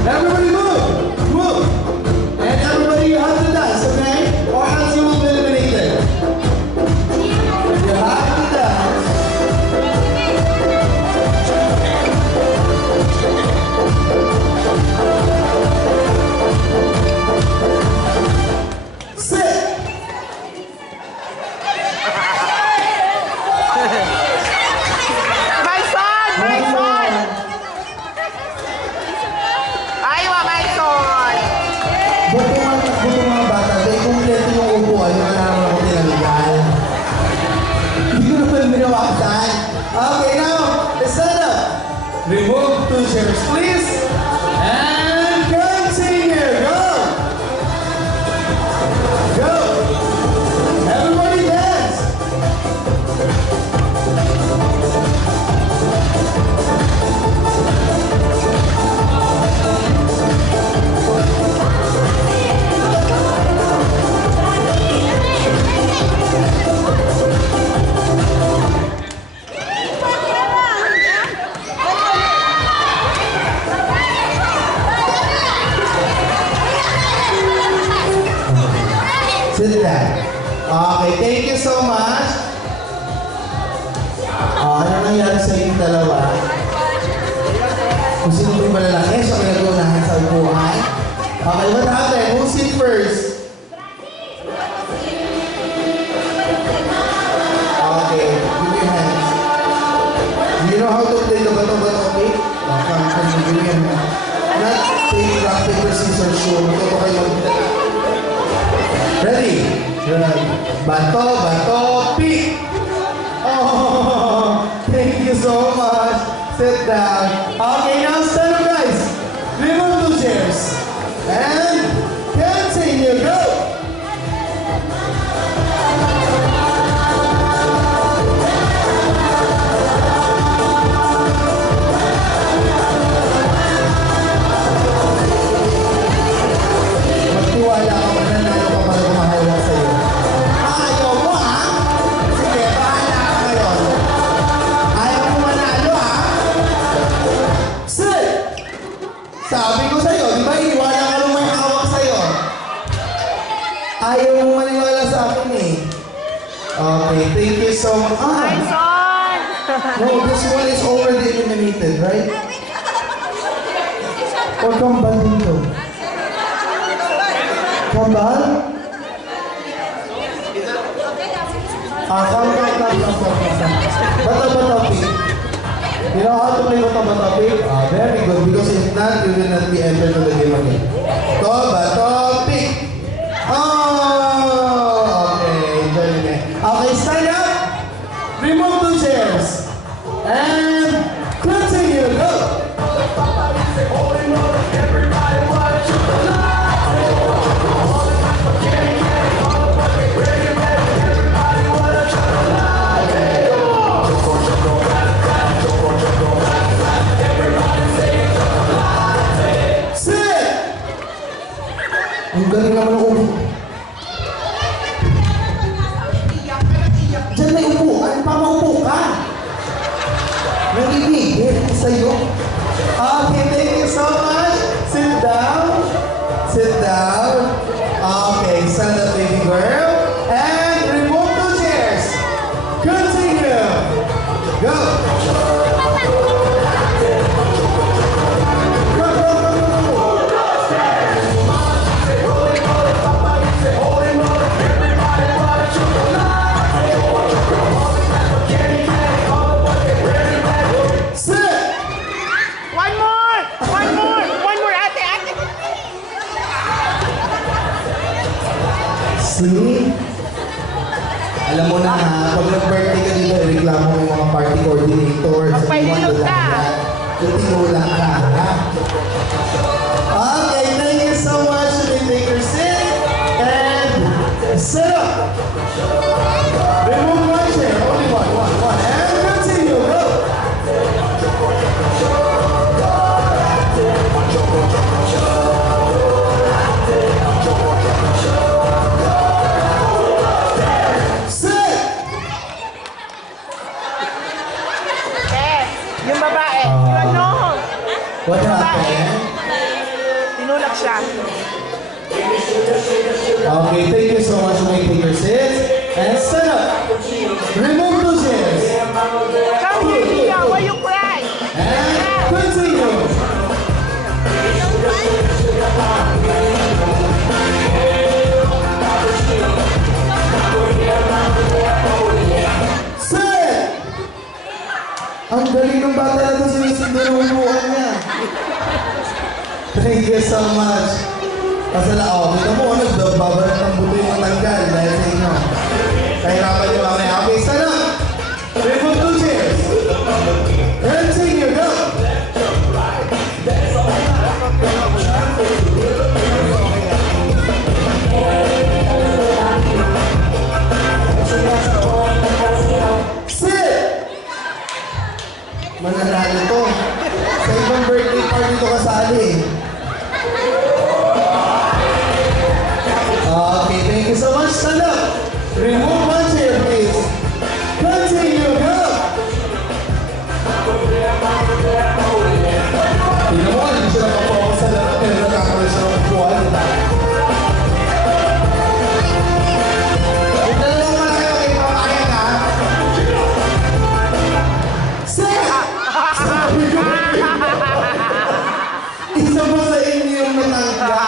Everybody move! Move! And everybody you have to dance, okay? Or else you will be eliminated. You have to dance. Sit! My son! My son! Ayaw, my son! Buto mga bata, dahil kumpleto yung upuan, yung alam mo kung tinaligan. Hindi ko na pala minawakan. Okay, now, stand up. Remove 2 chairs, please. And continue. Go! Go! Everybody dance! Sit down. Okay, thank you so much. Ano nangyari sa inyong dalawa? Kung sino yung malalaki, siya pinag-uunahan sa upuan. Okay, what happened? Who's sit first? Okay, give me your hands. Do you know how to play the bato-bato game? Come, give me your hands. Not take rock, paper, scissors, show. Matuto kayo mag-play. Ready? Bato, bato, pick! Oh, thank you so much. Sit down. Okay, now stand up, guys. Remove 2 chairs. And continue. Go! Magtiwala ka pa na nalo ka para kumahawa sa'yo. Ayaw mo, ha? Sige, bahala ka ngayon. Ayaw mo manalo, ha? Sit! Sabi ko sa'yo, di ba iniwala ka nung may hawak sa'yo? Ayaw mo maniwala sa akin, eh. Okay, thank you so much. My son! No, this one is already eliminated, right? Or kambal dito? Kambal? Bata-bata pick. You know how to play bata-bata pick? Very good, because if not, you will not be entered to the game again. Bata pick. Oh, okay, enjoy me. Okay, stand up. Remove 2 chairs. And continue, go. Sit! Ang galing naman ng upo. Diyan may upo. Ano pa maupo ka? Nagibigit sa'yo. Okay, thank you so much. Sit down. Sit down. Okay, stand up, baby girl. And remove 2 chairs. Continue. Go. See? Alam mo na ha, pag nag-birthday ka dito, reklamo mo yung mga party coordinator. Magpailog ka! Tinula ka, ha? Okay, thank you so much. You may take your seat. And sit up. Remove 1 chair. Only one. And continue. Go. Yung babae. Ah. Yung ano? What Yung babae. happened? Tinulak siya. Okay, thank you so much. May take your seats. And stand up. Remove those chairs. Come here, Tia. Why you cry? And continue. Sit! Ang galing ng bata na ito sinusundo ng upuan niya. Thank you so much. Pasala, kita mo, nagbabalat ng buto yung matanggal dahil sa inyo. Kahirapan niyo mamaya. Okay, stand up. Remove two chairs. Continue, go. Sit! Mananalo to. Sa ibang birthday party to kasali. Okay, thank you so much. Stand up. Remove one chair, please. Continue, go. Tingnan mo, hindi siya nakapokus sa lahat. Pero nakakaroon siya ng buwan. Yung dalawang malaki kayo kay papayag, ha? Sit! Isa mo sa inyo yung matanggal.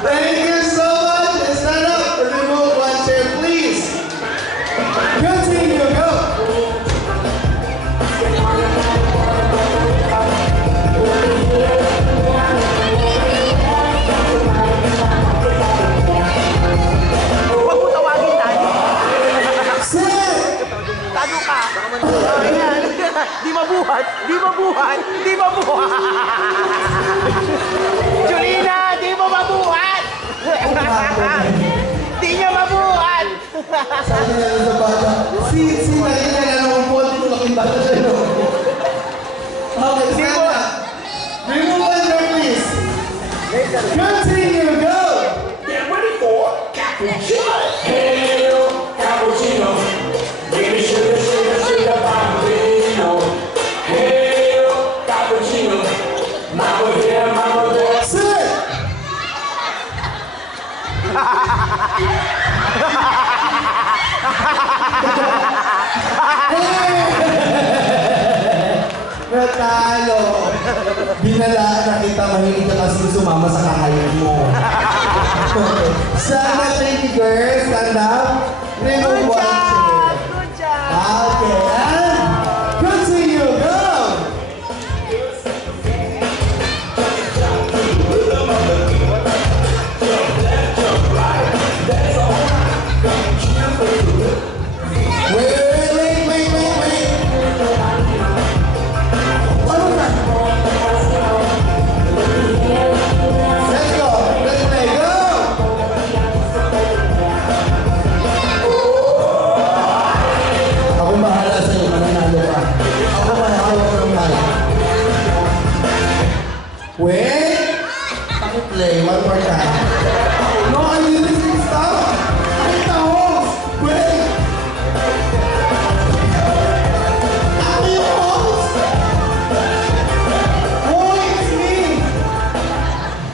Thank you so much. Stand up. Remove one chair, please. Continue, go. Huwag mo tawagin, Daddy. Sit! Tago ka. Ayan. Di mabuhat. Di mabuhat. Di mabuhat. Julina, di mo mabuhat. Di niya mabuhat. Sabi niya sa bata, si nakita niya ng upuan dito, laking bata siya, no? Okay, stand up. Remove one chair, please. Continue, go. Get ready for cappuccino. Hail, cappuccino. Give me sugar, sugar, sugar, bambino. Hail, cappuccino. Mama here, mama there. Sit! Natalo! Binalaan na kita, mahilig ka kasi sumama sa kahayag mo. Sana, thank you girls. Stand up. Remove one chair. Good job. Okay, and continue, go! Wait. One more time. Let's go. Let's play. Go! Ako bahala sa'yo, mananalo ka. Ako manahawak ng mic. Wait! Pakiplay, one more time. No, I need this to stop. I'm the host. Wait! I'm the host. Oh, it's me.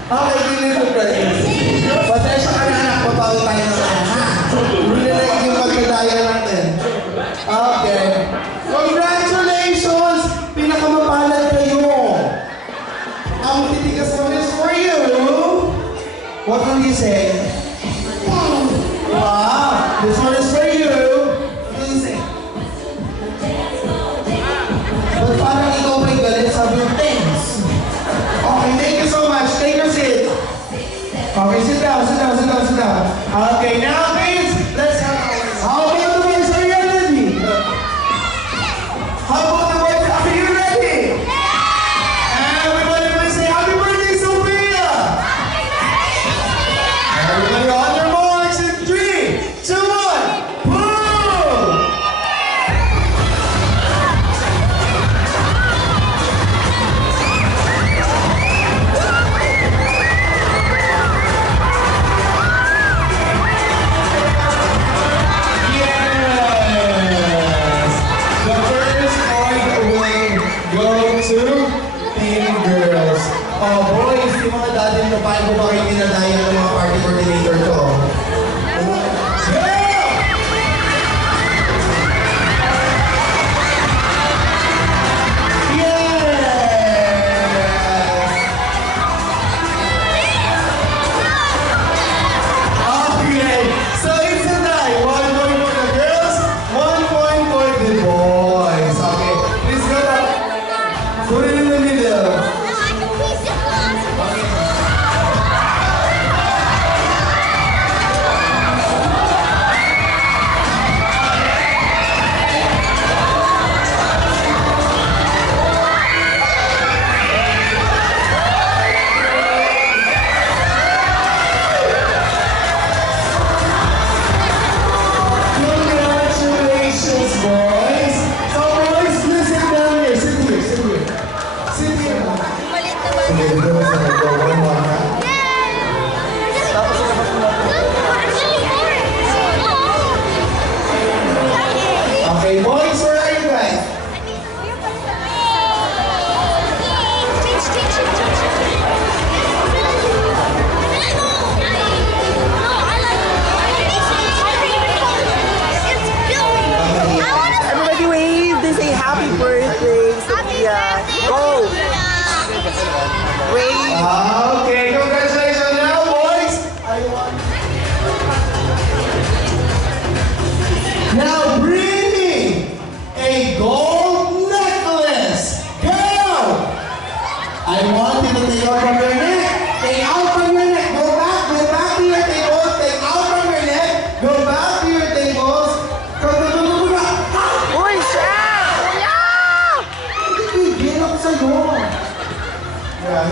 Okay, give me the presents. Pasensya ka na anak, papawi tayo naman, ha? Relax yung pagkadaya natin. Okay. Congratulations! Pinakamapalad kayo! Ang titigas mo is for you! What will you say? Wow! This one is for you! What will you say? But parang ikaw may galit sa your things. Okay, thank you so much. Take your seat. Okay, sit down. Okay, now please, let's have how about the boys? Are you ready? How about the boys? Are you ready? And everybody please say happy birthday, Sophia! Everybody on your marks in 3, 2, 1, boom!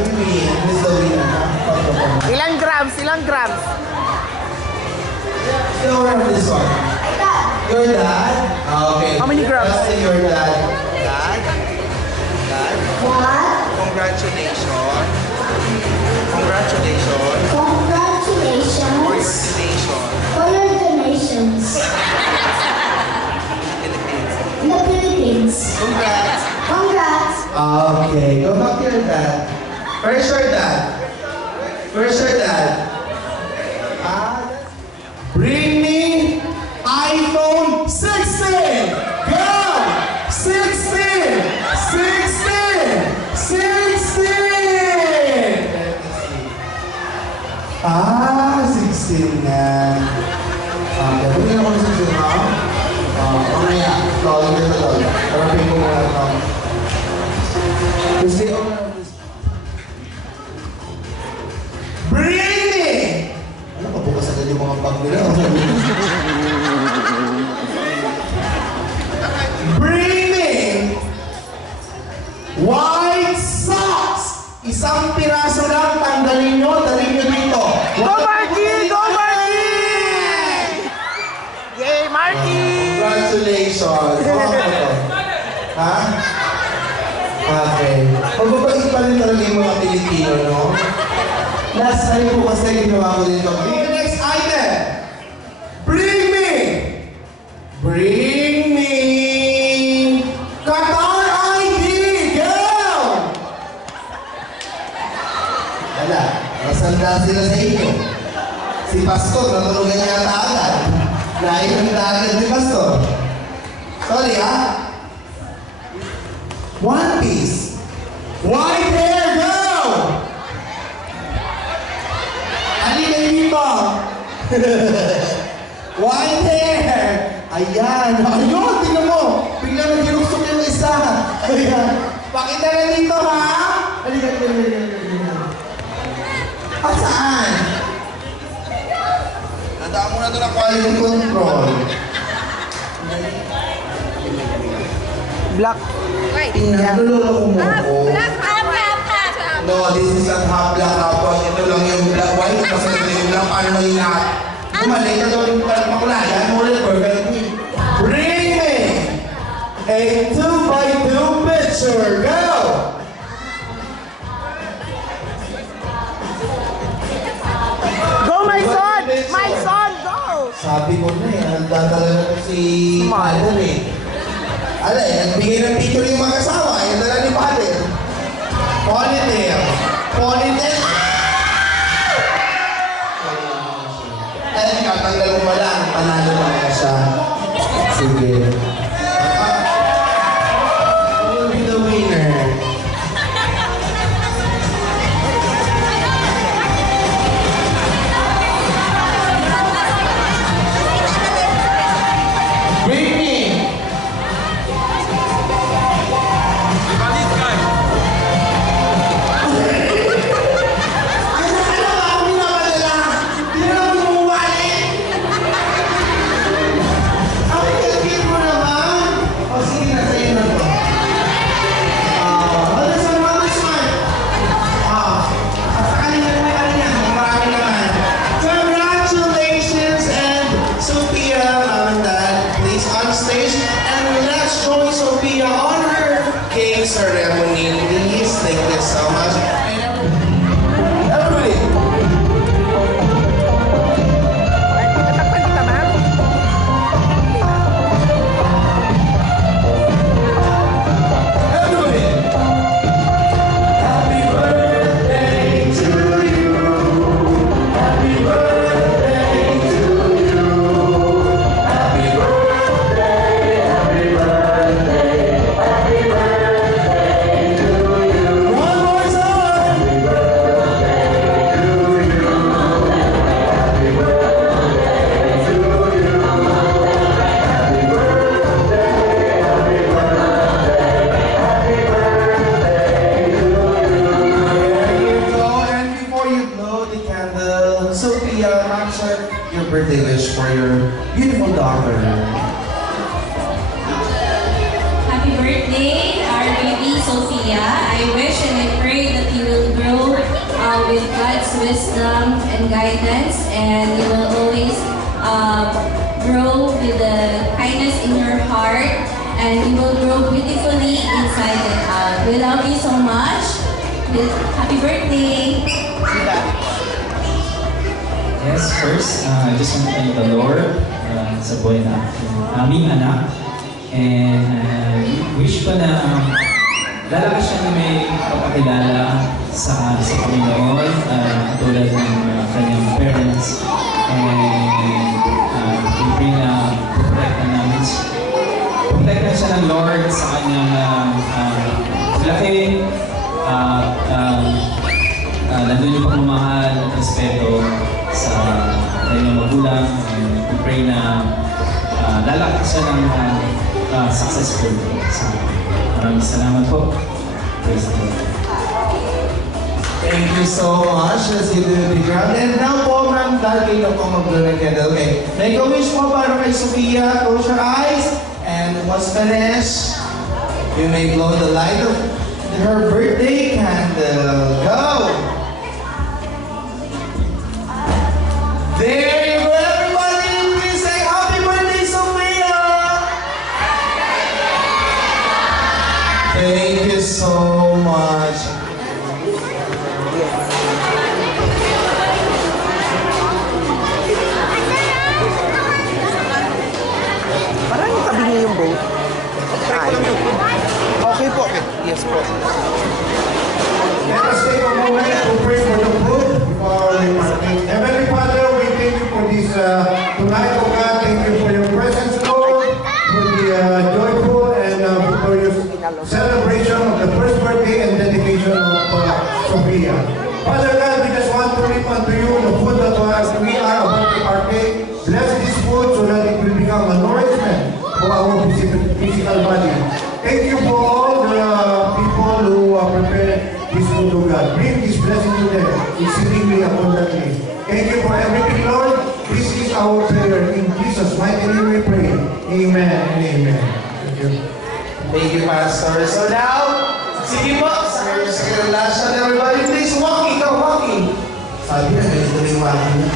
Mimi, Miss Lovina. Ilang grams? Ilang grams? You know where this one? Your dad? Okay. How many grams? Just say your dad. Dad? Dad? What? Congratulations. Congratulations for your Congratulations donation for your donations in the Philippines. in the Philippines. Congrats. Congrats! Okay, go back to your dad. Where's your dad? Where's your dad? Bring me iPhone 16! Go! 16! 16 na. Pwede na ako sa 16 ha? Mamaya, lolo din na lolo. Parapin ko muna ito. Gusto ko na Bring me! Ano pa bukas agad yung mga bag nila? Bring me white socks! Isang piraso lang, tanggalin nyo, dalhin nyo dito. Go Marky! Go Marky! Yay, Marky! Congratulations! Ha? Okay. Magbabait pa rin talaga yung mga Pilipino, no? Last time po kasi ginawa ko dito. Bring the next item! Bring me! Bring me! Qatar ID! Go! Wala. Masanda sila sa inyo. Si Pastor, natulungan niya agad. Dahil ang agad si Pastor. Sorry, ha? One piece. White hair, go! Halika dito. White hair. Ayan. Ayun, tingnan mo. Bigla na ginuksok yung isa. Ayan. Pakita na dito, ha? Halika dito. At saan? Tandaan mo na ito ng quality control. Black. Naluloko mo ko. Black, No, this is not half black tapos ito lang yung black white kasi ito yung black paano mahina. Bumalik ka doon para makulayan mo ulit Bring me a 2x2 picture. Go! Go my son! My son, go! Sabi ko na eh, handa talaga si Father eh. Ala eh, nagbigay ng picture yung mga kasawa, yung dala ni Father. Ponytail. Ponytail. Eh, katanggal mo ba lang, panalo na siya. Sige. Who will be the winner? Bring me! Congratulations and Sophia, mom and dad, please on stage and let's join Sophia on her cake ceremony, please. Thank you so much. Everybody. Everybody. Happy birthday to you. Happy birthday to you. Happy birthday, happy birthday, happy birthday to you. One more time. wisdom and guidance, and you will always grow with the kindness in your heart, and you will grow beautifully inside and out. We love you so much. Happy birthday! Yes, first, I just want to thank the Lord sa buhay na aming anak. And wish ko na lalaki siya na may papakilala sa Panginoon, tulad ng kanyang parents. And we pray na protektan siya ng Lord sa kanyang laki. Nandun yung pagmamahal at respeto sa kanyang magulang. And we pray na lalaki siya ng successful. Maraming salamat po. Praise the Lord. Thank you so much. Let's give them a big round. And now po, ma'am, dahil kayo po mag-blow ng candle. Okay. Make a wish po para kay Sophia. Close your eyes. And once finished, you may blow the light of her birthday candle. Go! There you go, everybody! Please say happy birthday, Sophia! Thank you so much. Parang tabi niya yung boat. Okay po. Yes po. Let us take a moment to pray for the food before we partake. Heavenly Father, we thank you for this tonight, oh God. Thank you for your presence, Lord, for the joyful and victorious celebration of the first birthday and dedication of Sophia. Father God, we just want to lift unto you the food that we are about to partake. Bless this food so that it will become a nourishment for our physical body. Thank you for all the people who prepare this food, oh God. Bring this blessing to them exceedingly abundantly. Thank you for everything, Lord. This is our prayer. In Jesus' mighty name we pray. Amen and amen. Thank you. Thank you, Pastor. So now, sige po, second last shot, everybody. Please, walkie, go, walkie. Sabi na, ganito rin walking na.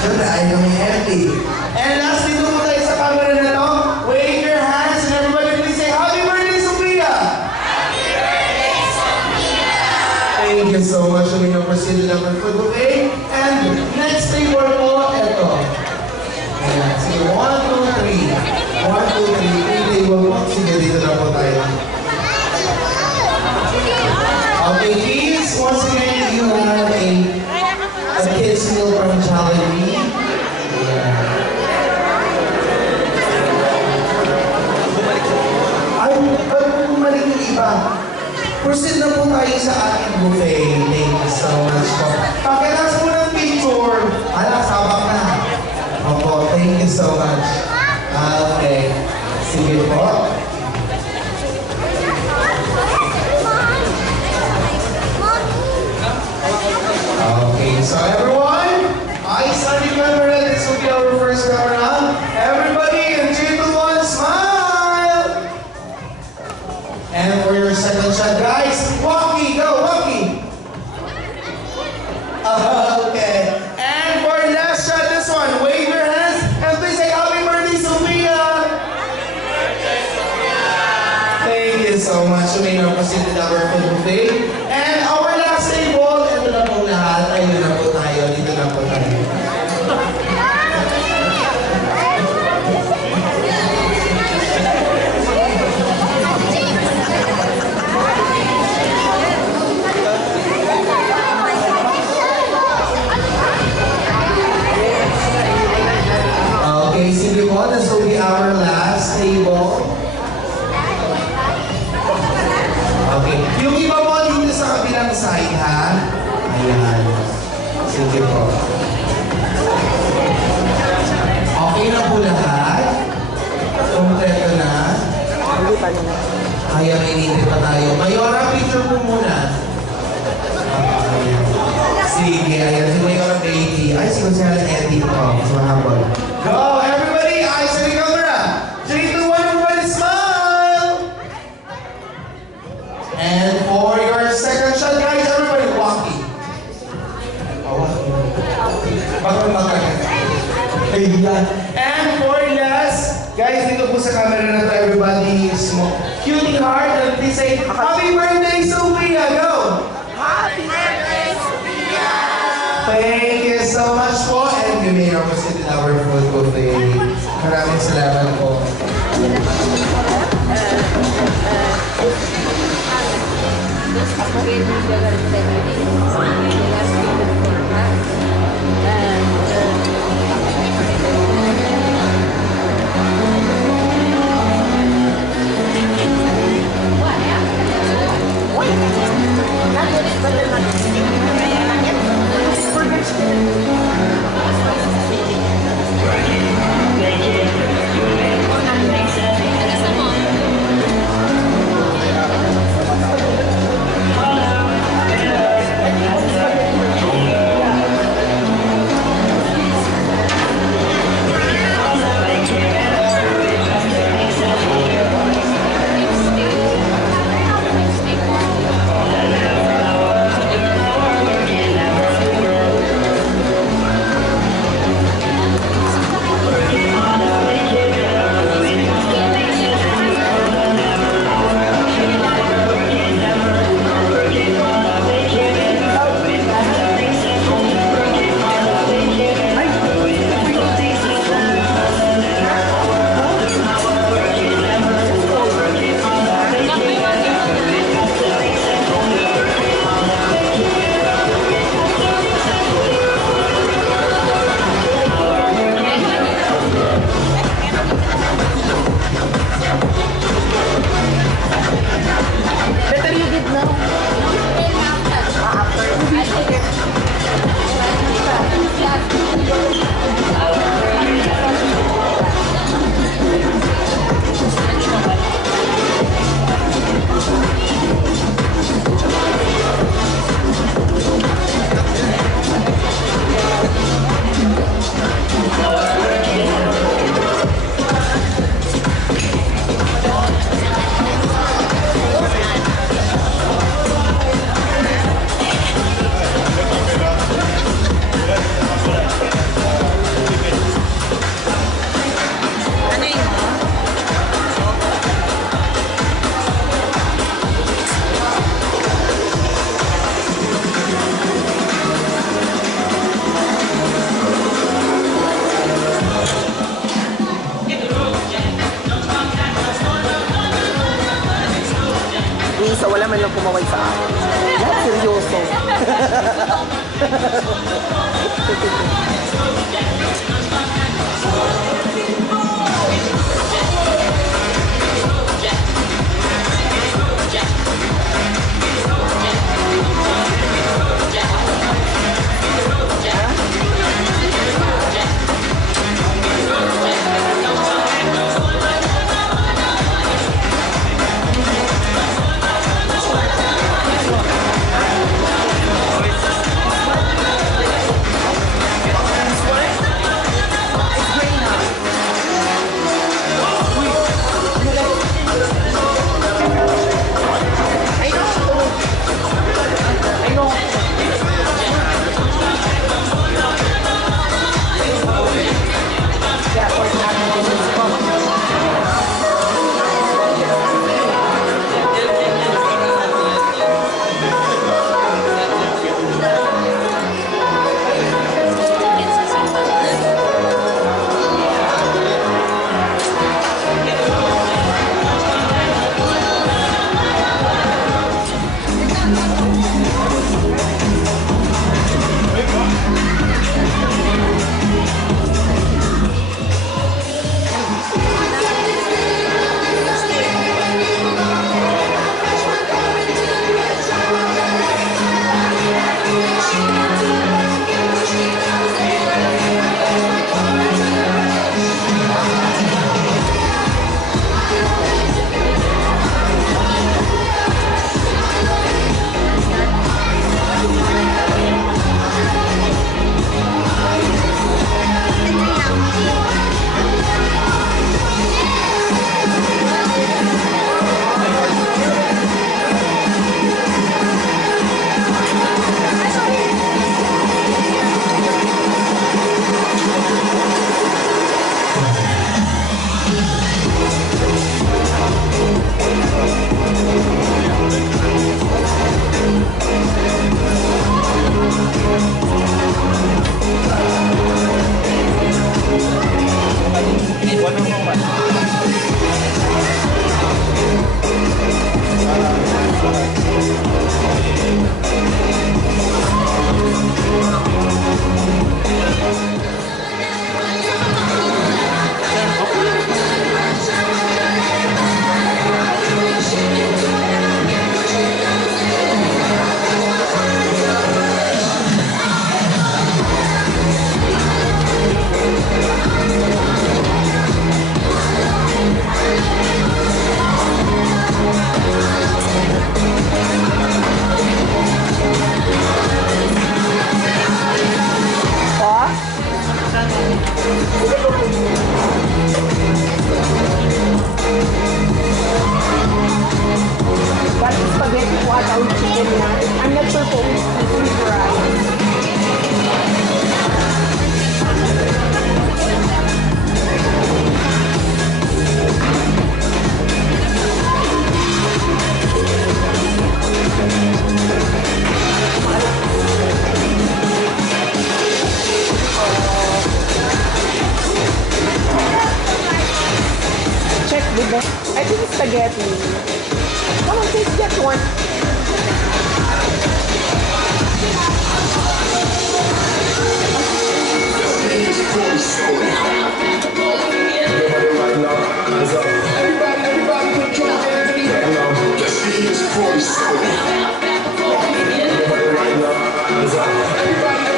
Siyempre, ayaw may empty. And lastly, doon po tayo sa camera na to. Wave your hands and everybody please say, Happy birthday, Sophia! Happy birthday, Sophia! Thank you so much. We now proceed to number 4 today. And next table po, eto. Ayan, sige, 1, 2, 3. 1, 2, 3. Table po. Sige, dito na po tayo. Okay, kids, once again, you have a kids meal from Jollibee. Ay, bumalik yung iba. Proceed na po tayo sa ating buffet. Thank you so much po. Pakilas po ng picture. Ala, sabak na. Opo, thank you so much. Okay. Sige po. Okay, so everyone, eyes on the camera. This will be our first camera. Everybody, in 3, 2, 1, smile! And for your second shot, guys, walkie, go, walkie! Okay. And for last shot, this one, wave your hands and please say happy birthday, Sophia! Happy birthday, Sophia! Thank you so much. You may now proceed to our food buffet. And our last table, ito na po lahat. Ayun na po tayo. Dito na po tayo. Okay, sige po. This will be our last table. Okay. Yung iba po dito sa kabilang side, ha? Ayan. Sige po. Okay na po lahat? Kompleto na? Ayan, inintay pa tayo. Mayora, picture po muna. Ayan. Sige, ayan. Si Mayora Baby. Ay, si Gonzalo Eddie po. So, habol. Go, everybody! Eyes on the camera! 3, 2, 1, everybody smile! And for your second shot, guys, everybody walking. cutie heart, and please say, Happy birthday, Sophia! Go! Happy birthday, Sophia! Thank you so much po, and you may represent in our food buffet. Maraming salamat po. Isa, wala man lang kumaway sa akin. Yan, seryoso. spaghetti. Come on, take that one. Everybody put your hands in the air. Let's see this party started. Everybody right now, hands up. Everybody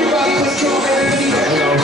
put your hands in the air.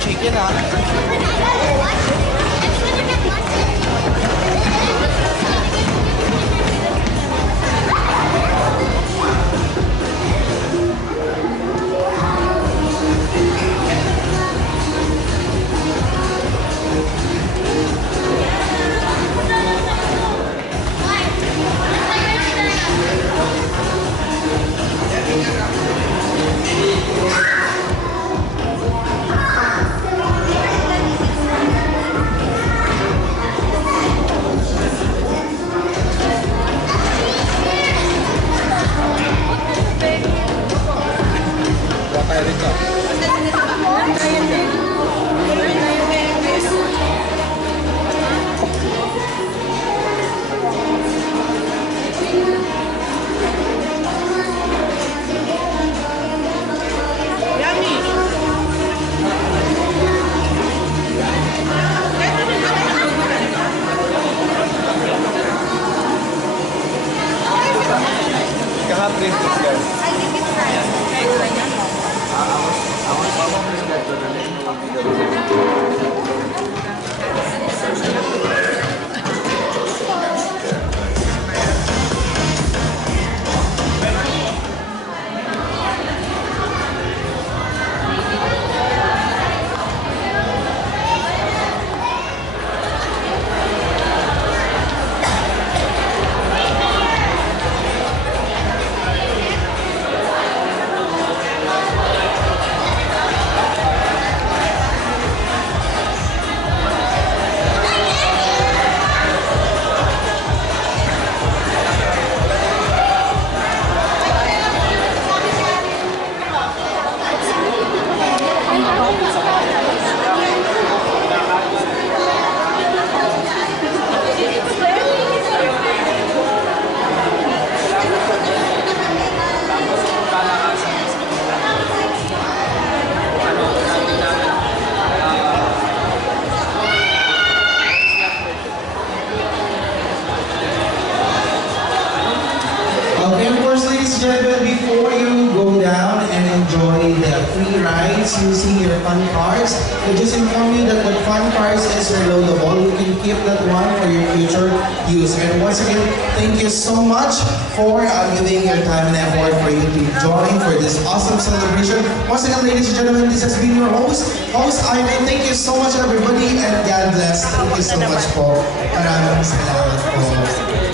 Chicken, ha? gentlemen, before you go down and enjoy the free rides using your fun cards, I just inform you that the fun cards is reloadable. You can keep that one for your future use. And once again, thank you so much for giving your time and effort for you to join for this awesome celebration. Once again, ladies and gentlemen, this has been your host Ivan. Thank you so much, everybody, and God bless. Thank you so much po. Maraming salamat po.